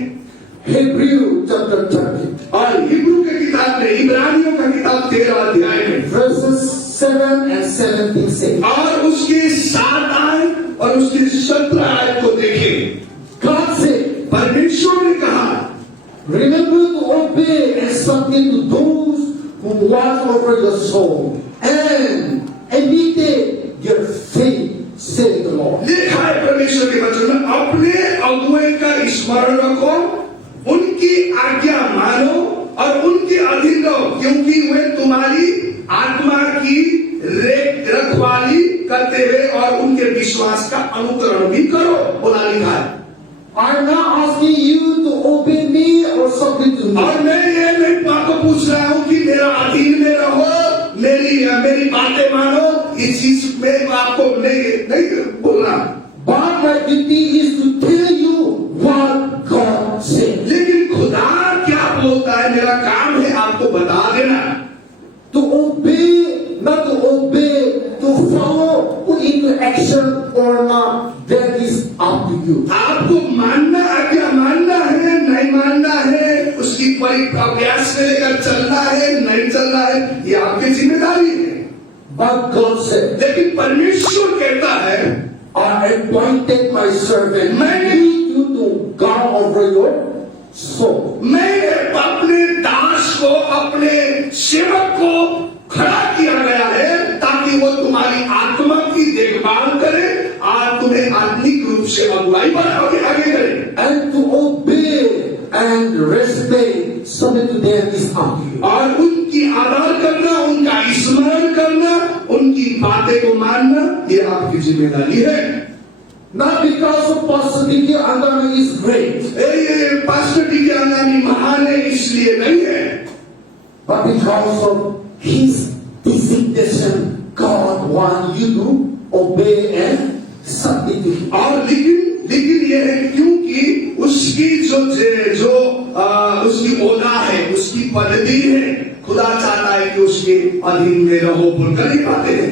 Hebrew chapter 30, और हिब्रू की किताब में, इब्रानियों का किताब 13 अध्याय में verses 7 and 17 say, और उसके 7 आयत और उसके 17 आयत को देखें। God said, परमेश्वर ने कहा, remember to obey and submit to those who watch over your soul and imitate their faith, said the Lord. लिखा है परमेश्वर के वचन में, अपने अगुए का स्मरण रखो, उनकी आज्ञा मानो और उनके अधीन रहो, क्योंकि वे तुम्हारी आत्मा की रखवाली करते हुए और उनके विश्वास का अनुकरण भी करो। बोला लिखा है। I'm not asking you to obey me or submit to me. और मैं ये नहीं आपको पूछ रहा हूँ कि मेरा अधीन में रहो, मेरी बातें मानो, इस चीज में आपको नहीं बोल रहा। But my duty is to tell you what God said. लेकिन खुदा क्या बोलता है, मेरा काम है आपको बता देना। To obey, not to obey, to follow, put into action or not, that is up to you. आपको मानना, आज्ञा मानना है, नहीं मानना है, उसकी अभ्यास में लेकर चलना है, नहीं चलना है, ये आपकी जिम्मेदारी है। But God said, लेकिन परमेश्वर कहता है, I appointed my servant lead you to guard over your soul. मैंने अपने दास को, अपने सेवक को खड़ा किया गया है ताकि वो तुम्हारी आत्मा की देखभाल करे और तुम्हें आत्मिक रूप से अगुवाई पर आगे करे। And to obey and respect, submit to them is up to you. और उनकी आदर करना, उनका स्मरण करना, उनकी बातें को मानना, ये आपकी जिम्मेदारी है। Not because of Pastor D.K. Angami is great, ये पास्टर डी के अंगामी महान है इसलिए नहीं है, but because of his designation, God wants you to obey and submit to him. और लेकिन ये है क्योंकि उसकी जो उसकी ओदा है, उसकी पदवी है, खुदा चाहता है कि उसके अधीन में रहो बोलकर ही पाते हैं।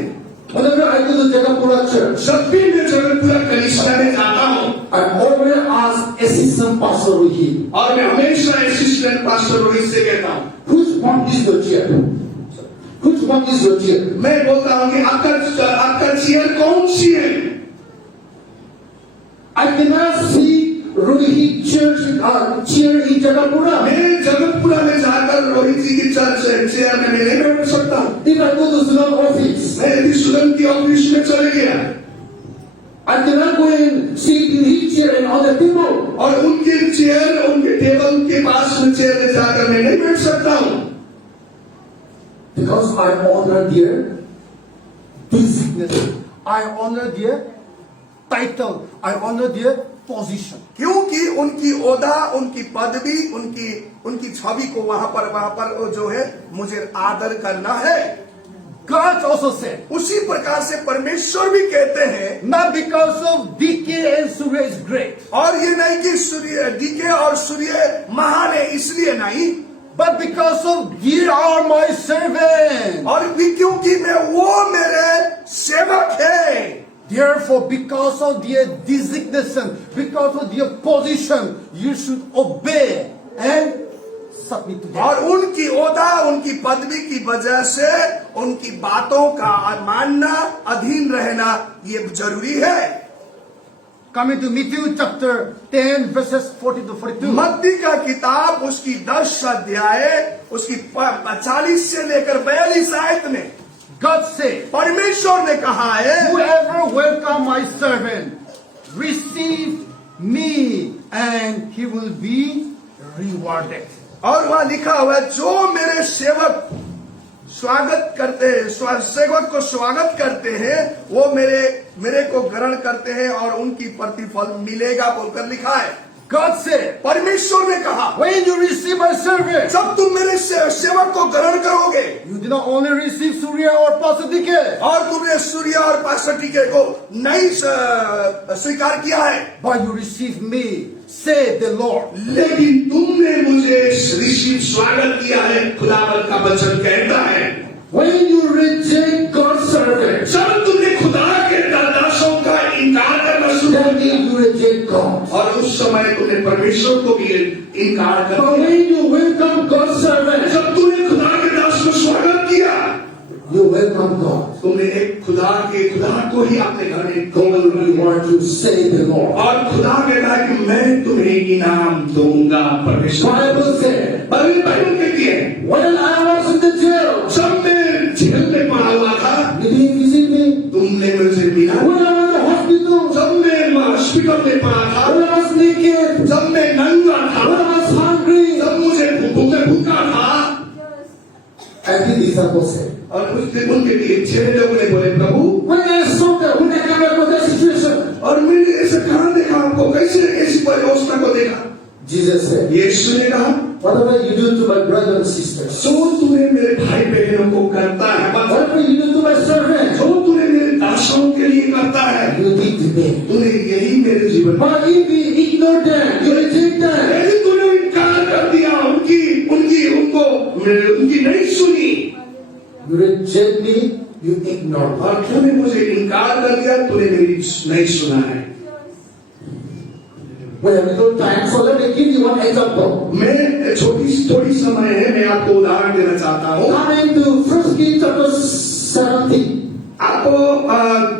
Whenever I go to Jagapura church, जब भी मैं जगतपुरा कलीसिया में जाता हूँ I always ask assistant pastor Rohit, और मैं हमेशा असिस्टेंट पास्टर रोहित से कहता हूँ, which one is your chair? Which one is your chair? मैं बोलता हूँ कि आपका चेयर कौन सी है? I cannot see Rohit chair in Jagapura. मैं जगतपुरा में जाकर रोहित जी की चेयर में मैं नहीं बैठ सकता हूँ। If I go to Sudan office, मैं यदि सुगम की ऑफिस में चले गया I cannot go and sit in his chair and on the table. और उनके चेयर, उनके टेबल के पास में चेयर में जाकर मैं नहीं बैठ सकता हूँ, Because I honor their designation. I honor their title. I honor their position. क्योंकि उनकी ओदा, उनकी पदवी, उनकी छवि को वहां पर जो है मुझे आदर करना है। God also said, उसी प्रकार से परमेश्वर भी कहते हैं, not because of DK and Surya is great, और ये नहीं कि सूर्य डीके और सूर्य महान है इसलिए नहीं, but because of ye are my servant. और भी क्योंकि वो मेरे सेवक है। Therefore, because of their designation, because of their position, you should obey and submit to them. और उनकी ओदा, उनकी पदवी की वजह से उनकी बातों का मानना, अधीन रहना ये जरूरी है। Coming to Matthew chapter 10 verses 40 to 42. मत्ती का किताब उसकी 10 अध्याय उसकी 40 से लेकर 42 आयत में God said, परमेश्वर ने कहा है, whoever welcome my servant, receive me and he will be rewarded. और वहां लिखा हुआ है, जो मेरे सेवक स्वागत करते हैं, सेवक को स्वागत करते हैं, वो मेरे को ग्रहण करते हैं और उनकी प्रतिफल मिलेगा बोलकर लिखा है। God said, परमेश्वर ने कहा, when you receive my servant, जब तुम मेरे सेवक को ग्रहण करोगे, you do not only receive Surya or Pastor DK, और तुमने सूर्य और पास्टर टीके को नहीं स्वीकार किया है, but you receive me, say the Lord. लेकिन तुमने मुझे रिसीव स्वागत किया है, खुदावंद का वचन कहता है। When you reject God's servant, जब तुमने खुदा के दासों का इनकार करना शुरू that कर दिया, means you reject God. और उस समय तुमने परमेश्वर को भी इनकार कर But दिया। when you welcome God's servant, जब तुमने खुदा के दास को स्वागत किया, you welcome God. तुमने एक खुदा को ही अपने घर में God will reward you, say the Lord. और खुदा कहता है कि मैं तुम्हें इनाम दूंगा। परमेश्वर Bible said, बाइबल कहती है, when I was in the jail, जब मैं जेल में पड़ा हुआ था, did he visit me? तुमने मुझे मिला। When I was in the hospital, जब मैं हॉस्पिटल में पड़ा था, when I was naked, जब मैं नंगा था, when I was hungry, जब मुझे भूखा था, and the disciples said, और उस दिन उनके लिए छह लोगों ने बोले, प्रभु, when I saw that, when I came back with that situation, और मैंने ऐसे कहाँ देखा आपको, कैसे ऐसी परियोजना को देखा? Jesus said, यीशु ने कहा, whatever you do to my brothers and sisters, जो तूने मेरे भाई बहनों को करता है, whatever you do to my servant, जो तूने मेरे दासों के लिए करता है, you did to me. तूने यही मेरे जीवन में। But if you ignore them, you reject them, यदि तूने इनकार कर दिया, उनकी नहीं सुनी, you reject me, you ignore me. और तूने मुझे इनकार कर दिया, तूने मेरी नहीं सुना है। We have little time, so let me give you one example. मैं थोड़ी समय है, मैं आपको उदाहरण देना चाहता हूँ। Coming to 1 Kings chapter 17. आपको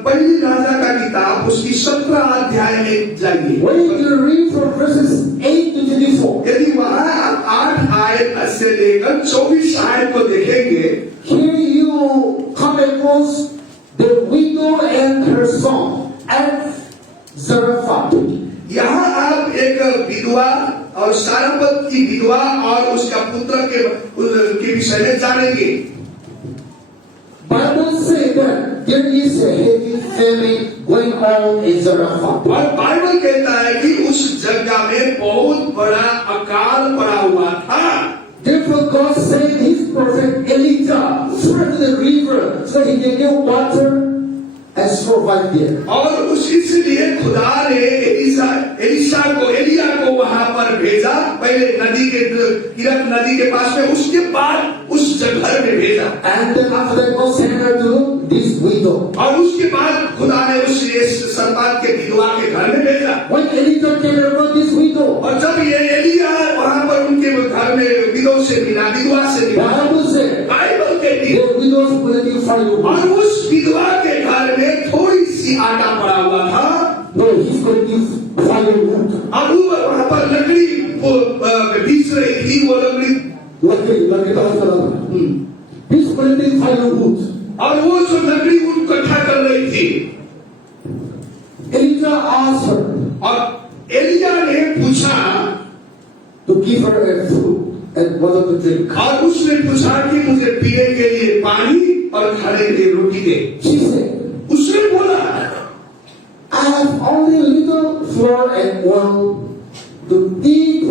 पहली राजा का किताब उसकी 17 अध्याय में जाइए। When you read from verses 8 to 24, यदि वहां आप 8 आयत से लेकर 24 आयत को देखेंगे, here you come across the widow and her son at Zarephath. यहाँ आप एक विधवा और सारपत की विधवा और उसका पुत्र के विषय में जानेंगे। Bible says that there is a heavy famine going on in Zarephath. और बाइबल कहता है कि उस जगह में बहुत बड़ा अकाल पड़ा हुआ था। Therefore God sent his prophet Elijah through the river so he can get water and survive there. और इसलिए खुदा ने एलिया को वहां पर भेजा, पहले नदी के किरत नदी के पास में, उसके बाद उस जगह में भेजा। And then after that God sent her to this widow. और उसके बाद खुदा ने उस सरपात के विधवा के घर में भेजा। When Elijah came across this widow, और जब ये एलिया वहां पर उनके घर में विधवा से मिला, Bible said बाइबल कहती है the widow's plenty firewood. और उस विधवा के घर में थोड़ी सी आटा पड़ा हुआ था। No, he's going to give firewood. अब वहां पर लकड़ी बीच रही थी, वो लकड़ी लकड़ी का मतलब he's plenty firewood. और वो जो लकड़ी वो इकट्ठा कर रही थी। Elijah asked her और एलिया ने पूछा to give her a food and water to drink. और उसने पूछा कि मुझे पीने के लिए पानी और खाने के लिए रोटी दे। She said, उसने बोला I have only little flour and oil to eat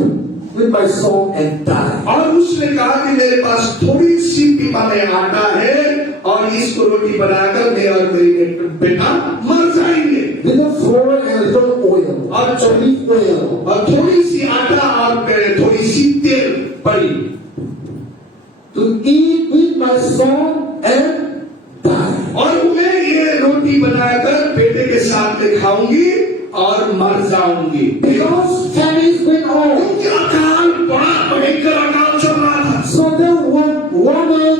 with my son and die. और उसने कहा कि मेरे पास थोड़ी सी पीपा में आटा है और इसको रोटी बनाकर मैं और मेरी बेटा मर जाएंगे। Little flour and little oil. और olive oil. और थोड़ी सी आटा और थोड़ी सी तेल पड़ी, To eat with my son and die. और मैं ये रोटी बनाकर बेटे के साथ में खाऊंगी और मर जाऊंगी। Because famine is going on. क्योंकि अकाल बड़ा भयंकर अकाल चल रहा था। So the woman,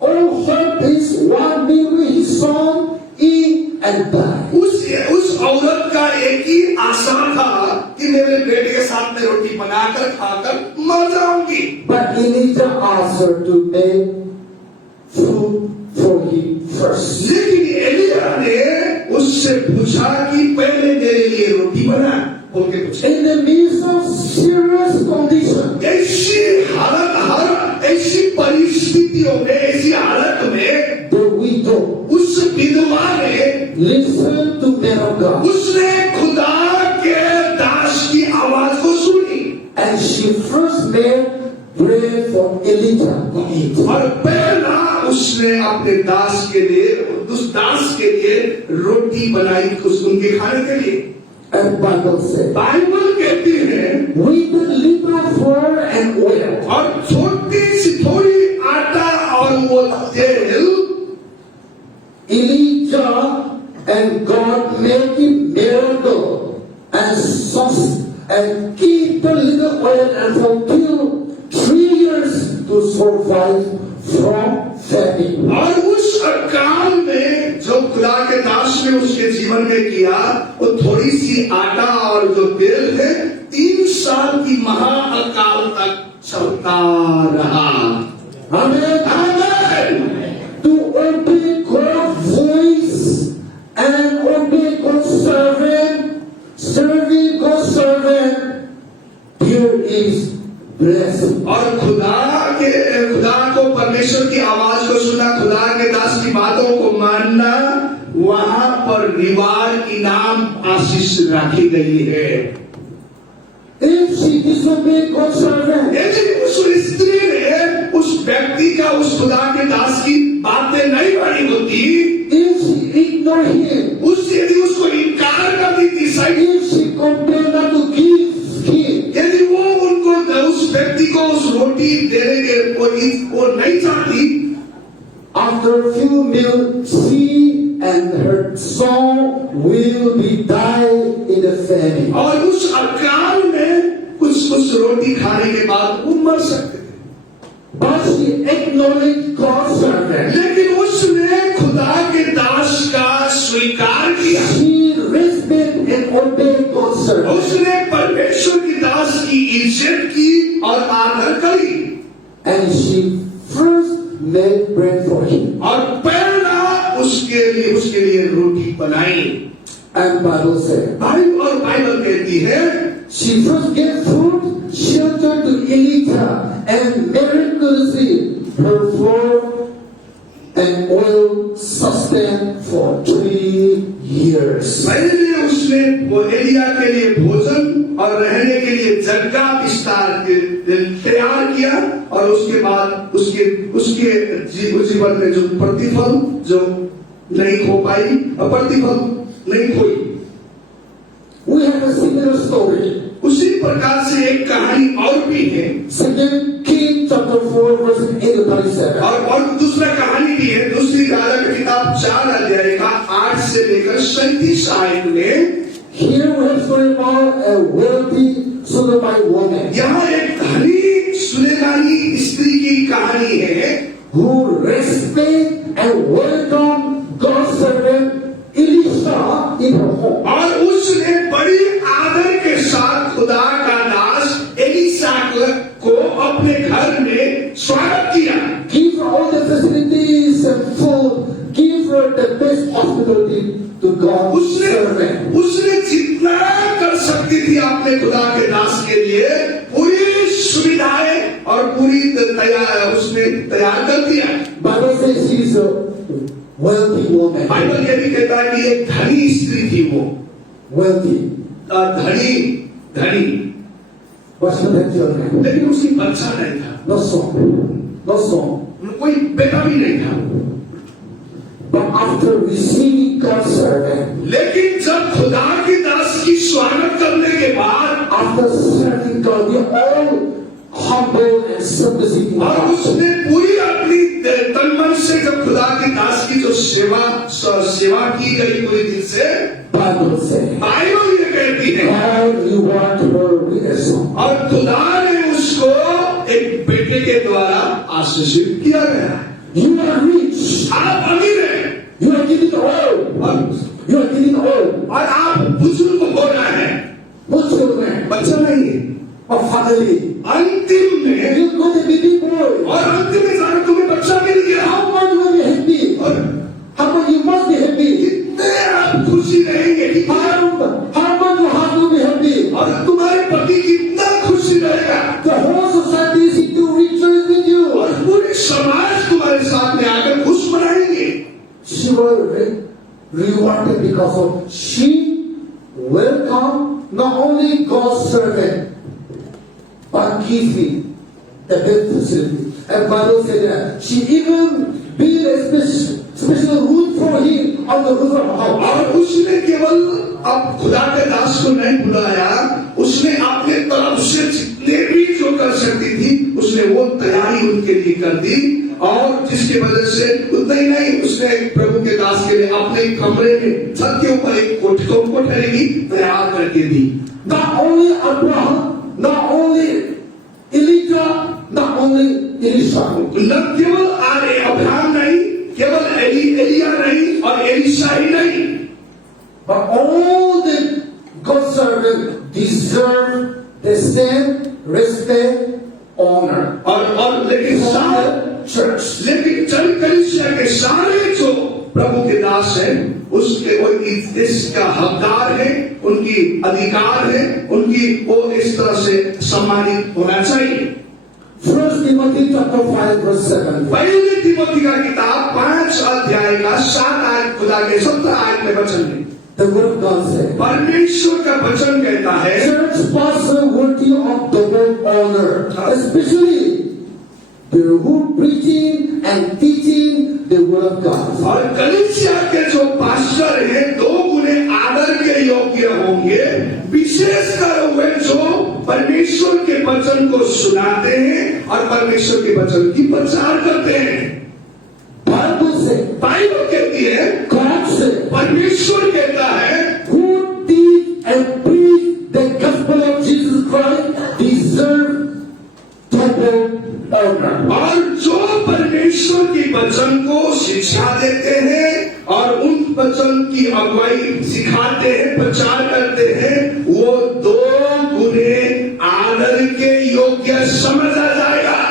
all her peace, one meal with his son, eat and die. उस औरत का एक ही आशा था कि मेरे बेटे के साथ में रोटी बनाकर खाकर मर जाऊंगी। But Elijah asked her to make food for him first. लेकिन एलिया ने उससे पूछा कि पहले मेरे लिए रोटी बना, बोल के पूछा। In the midst of serious condition, ऐसी हालत, ऐसी परिस्थितियों में, ऐसी हालत में the widow उस विधवा ने listened to man of God, उसने खुदा के दास की आवाज को सुनी and she first made bread for Elijah to eat. और पहला उसने अपने दास के लिए, उस दास के लिए रोटी बनाई उनके खाने के लिए। And Bible said, बाइबल कहती है with the little flour and oil, और छोटी सी थोड़ी आटा और वो तेल, Elijah and God make him miracle and sauce and keep the little oil and fulfill 3 years to survive from famine. और उस अकाल में जो खुदा के दास ने उसके जीवन में किया, वो थोड़ी सी आटा और जो तेल है 3 साल की महा अकाल तक चलता रहा। Amen. Amen. To obey God's voice and obey God's servant, serving God's servant, here is blessing. और खुदा को परमेश्वर की आवाज को सुना, खुदा के दास की बातों को मानना, वहां पर रिवाज इनाम आशीष रखी गई है। If she disobey God's servant, यदि उस स्त्री ने उस व्यक्ति का, उस खुदा के दास की बातें नहीं मानी होती, if she ignore him, यदि उसको इनकार कर दी थी, if she complained not to give him, यदि वो उनको उस व्यक्ति को उस रोटी देने के वो नहीं चाहती, after a few meals, she and her son will be died in the famine. और उस अकाल में उस रोटी खाने के बाद वो मर सकते थे। But she acknowledged God's servant. लेकिन उसने खुदा के दास का servant. उसने परमेश्वर की दास की इज्जत की और आदर करी And she first made bread for him. और पहला उसके लिए रोटी बनाई। And Bible said, बाइबल कहती है she first gave food, shelter to Elijah, and miraculously her flour and oil sustained for 3 years. पहले उसने वो एलिया के लिए भोजन और रहने के लिए जगह तैयार किया और उसके बाद उसके जीवन में जो प्रतिफल जो नहीं खो पाई और प्रतिफल नहीं खोई। We have a similar story. उसी प्रकार से एक कहानी और भी है 2 Kings chapter 4 verse 8 to 37. और दूसरा कहानी भी है दूसरी राजा की किताब 4 अध्याय का 8 से लेकर 37 आयत में। Here we have story about a wealthy Shulamite woman यहाँ एक धनी सुलेमानी स्त्री की कहानी है who respect and welcome God's servant Elisha in her home. और उसने बड़ी आदर के साथ खुदा का दास एलिशा को अपने घर में स्वागत किया। Give her all the facilities and food. Give her the best hospitality to God's servant. उसने जितना कर सकती थी अपने खुदा के दास के लिए पूरी सुविधाएं और पूरी उसने तैयार कर दिया। Bible says she is a wealthy woman. Bible ये भी कहता है कि एक धनी स्त्री थी वो Wealthy. धनी But she had children. लेकिन उसकी बच्चा नहीं था No son. No son. कोई बेटा भी नहीं था। But after receiving God's servant, लेकिन जब खुदा की दास की स्वागत करने के बाद after serving God, we all humble and submissive to और God. उसने पूरी अपनी तन मन से जब खुदा की दास की जो सेवा की गई पूरी दिल से Bible says, बाइबल ये कहती है God reward her with a son. और खुदा ने उसको एक बेटे के द्वारा आशीषित किया गया। You are rich. आप अमीर हैं You are getting old. You are getting old. और आप बुजुर्ग हो रहे हैं No children. बच्चा नहीं है Or family. अंतिम में You got a baby boy. और अंतिम में जाकर तुम्हें बच्चा मिल गया How much you will be happy? और How much you must be happy? कितने आप खुशी रहेंगे How much you have to be happy? और तुम्हारे पति कितना खुशी रहेगा The whole society is to rejoice with you. और पूरी समाज तुम्हारे साथ में आकर खुश मनाएंगे। She was rewarded because of she welcomed not only God's servant but give him the best facility. And Bible said that she even built a special room for him on the roof of her house. और उसने केवल अब खुदा के दास को नहीं बुलाया, उसने अपने तरफ से जितने भी जो कर सकती थी उसने वो तैयारी उनके लिए कर दी और जिसकी वजह से उतना ही नहीं उसने प्रभु के दास के लिए अपने कमरे में छत के ऊपर एक कोठरी भी तैयार करके दी। Not only Abraham, not only Elijah, not only Elisha. न केवल अब्राहम नहीं, केवल एलिया नहीं और एलिशा ही नहीं, But all the God's servants deserve the same respect, honor. और लेकिन सारे Church. लेकिन चल कलीसिया के सारे जो प्रभु के दास हैं उसके वो इसका हकदार है, उनकी अधिकार है, उनकी वो इस तरह से सम्मानित होना चाहिए। 1 Timothy chapter 5 verse 7. पहले तिमोथी का किताब 5 अध्याय का 7 आयत खुदा के 17 आयत में वचन है। The word of God says, परमेश्वर का वचन कहता है church pastor worthy of double honor, especially the who preaching and teaching the word of God. और कलीसिया के जो पास्टर हैं दो गुने आदर के योग्य होंगे, विशेषकर वे जो परमेश्वर के वचन को सुनाते हैं और परमेश्वर के वचन की प्रचार करते हैं। बाइबल कहती है, God said, परमेश्वर कहता है who teach and preach the gospel of Jesus Christ deserve double honor. और जो परमेश्वर की वचन को शिक्षा देते हैं और उन वचन की अगुवाई सिखाते हैं, प्रचार करते हैं, वो 2 गुने आदर के योग्य समझा जाएगा।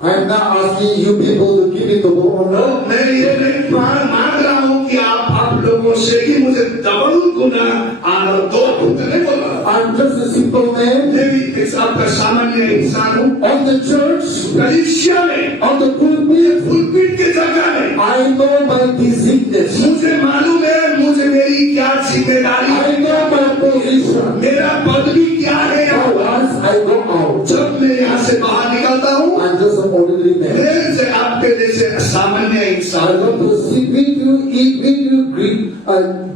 I am not asking you people to give it to the honor. मैं ये नहीं मांग रहा हूं कि आप लोगों से कि मुझे डबल गुना आदर 2 गुना नहीं बोल रहा। I'm just a simple man. मैं भी एक आपका सामान्य इंसान हूं। On the church, कलीसिया में, on the pulpit, पुलपिट के जगह में, I know my disease. मुझे मालूम है मुझे मेरी क्या जिम्मेदारी है, I know my position. मेरा पदवी क्या है। Now once I go out, जब मैं यहाँ से बाहर निकलता हूँ, I'm just an ordinary man. मैं से आपके जैसे सामान्य I इंसान want हूँ। to sit with you, eat with you,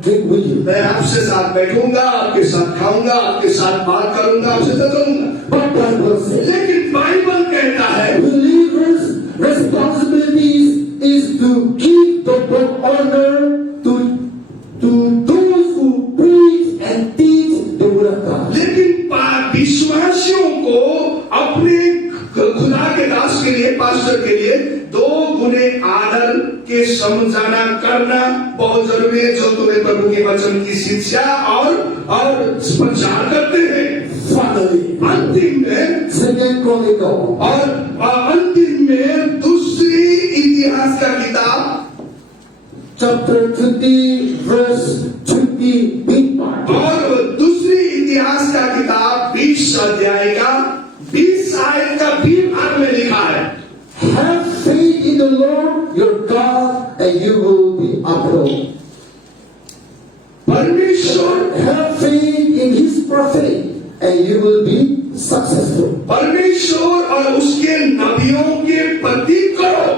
drink with you. मैं आपसे साथ बैठूंगा, आपके साथ खाऊंगा, आपके साथ बात करूंगा, आपसे चलूंगा। But Bible says, लेकिन बाइबल कहता है believers' responsibilities is to give the honor to those who preach and teach the word of God. लेकिन विश्वासियों को अपने खुदा के दास के लिए, पास्टर के लिए 2 गुने आदर के समझाना करना बहुत जरूरी है, जो तुम्हें प्रभु के वचन की शिक्षा और प्रचार करते हैं। Finally, अंतिम में Second Chronicle, और अंतिम में दूसरी इतिहास का किताब chapter 20, verse 20, big part. और दूसरी इतिहास का किताब 20 अध्याय का 20 आयत का 20 भाग में लिखा है, Have faith in the Lord your God and you will be upheld. परमेश्वर, Have faith in His prophet and you will be successful. परमेश्वर और उसके नबियों के प्रति करो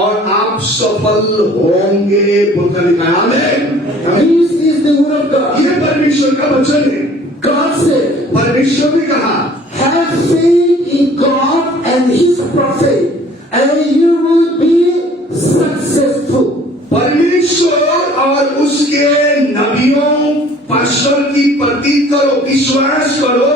और आप सफल होंगे बोलकर लिखा है। आमीन। This is the word of God. ये परमेश्वर का वचन है। God said, परमेश्वर ने कहा, have faith in God and His prophet and you will be successful. परमेश्वर और उसके नबियों पास्टर की प्रति करो, विश्वास करो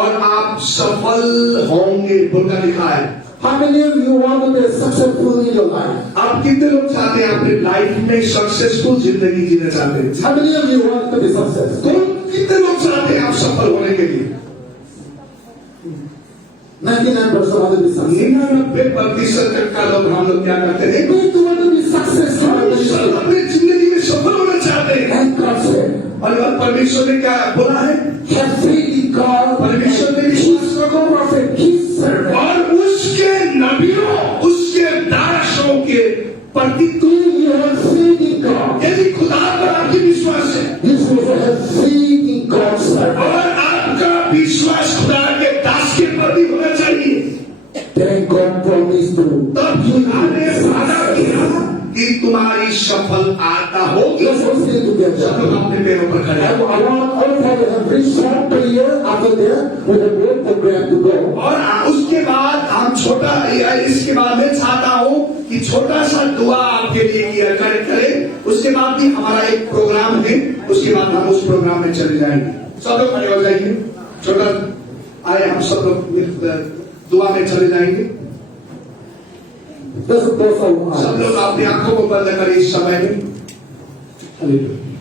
और आप सफल होंगे बोलकर लिखा है। How many of you want to be successful in your life? आप कितने लोग चाहते हैं अपने लाइफ में सक्सेसफुल जिंदगी जीना चाहते हैं? How many of you want to be successful? कितने लोग चाहते हैं आप सफल होने के लिए? 99% want to be successful. 99% का लोग हम लोग क्या करते हैं? We want to be successful. अपनी जिंदगी में सफल होना चाहते हैं। And God said, और परमेश्वर ने क्या बोला है? have faith in God, परमेश्वर ने His prophet, His servant. और उसके नबियों, उसके दासों के प्रति If you have faith in God, यदि खुदा पर आपकी विश्वास है you should have faith in God's servant. और आपका विश्वास खुदा के दास के प्रति होना चाहिए, Then God promised to तब खुदा ने वादा किया कि तुम्हारी सफलता होगी। Let's all stay together. सब लोग अपने पैरों पर खड़े I हैं। want all of you to have very short prayer after that with a great program to go. और उसके बाद हम छोटा, इसके बाद मैं चाहता हूँ कि छोटा सा दुआ आपके लिए किया करें। उसके बाद भी हमारा एक प्रोग्राम है, उसके बाद हम उस प्रोग्राम में चले जाएंगे। सब लोग खड़े हो जाएंगे, छोटा आए, हम सब लोग दुआ में चले जाएंगे। Let's close our eyes. सब लोग अपनी आंखों को बंद करें इस समय में। हालेलुया।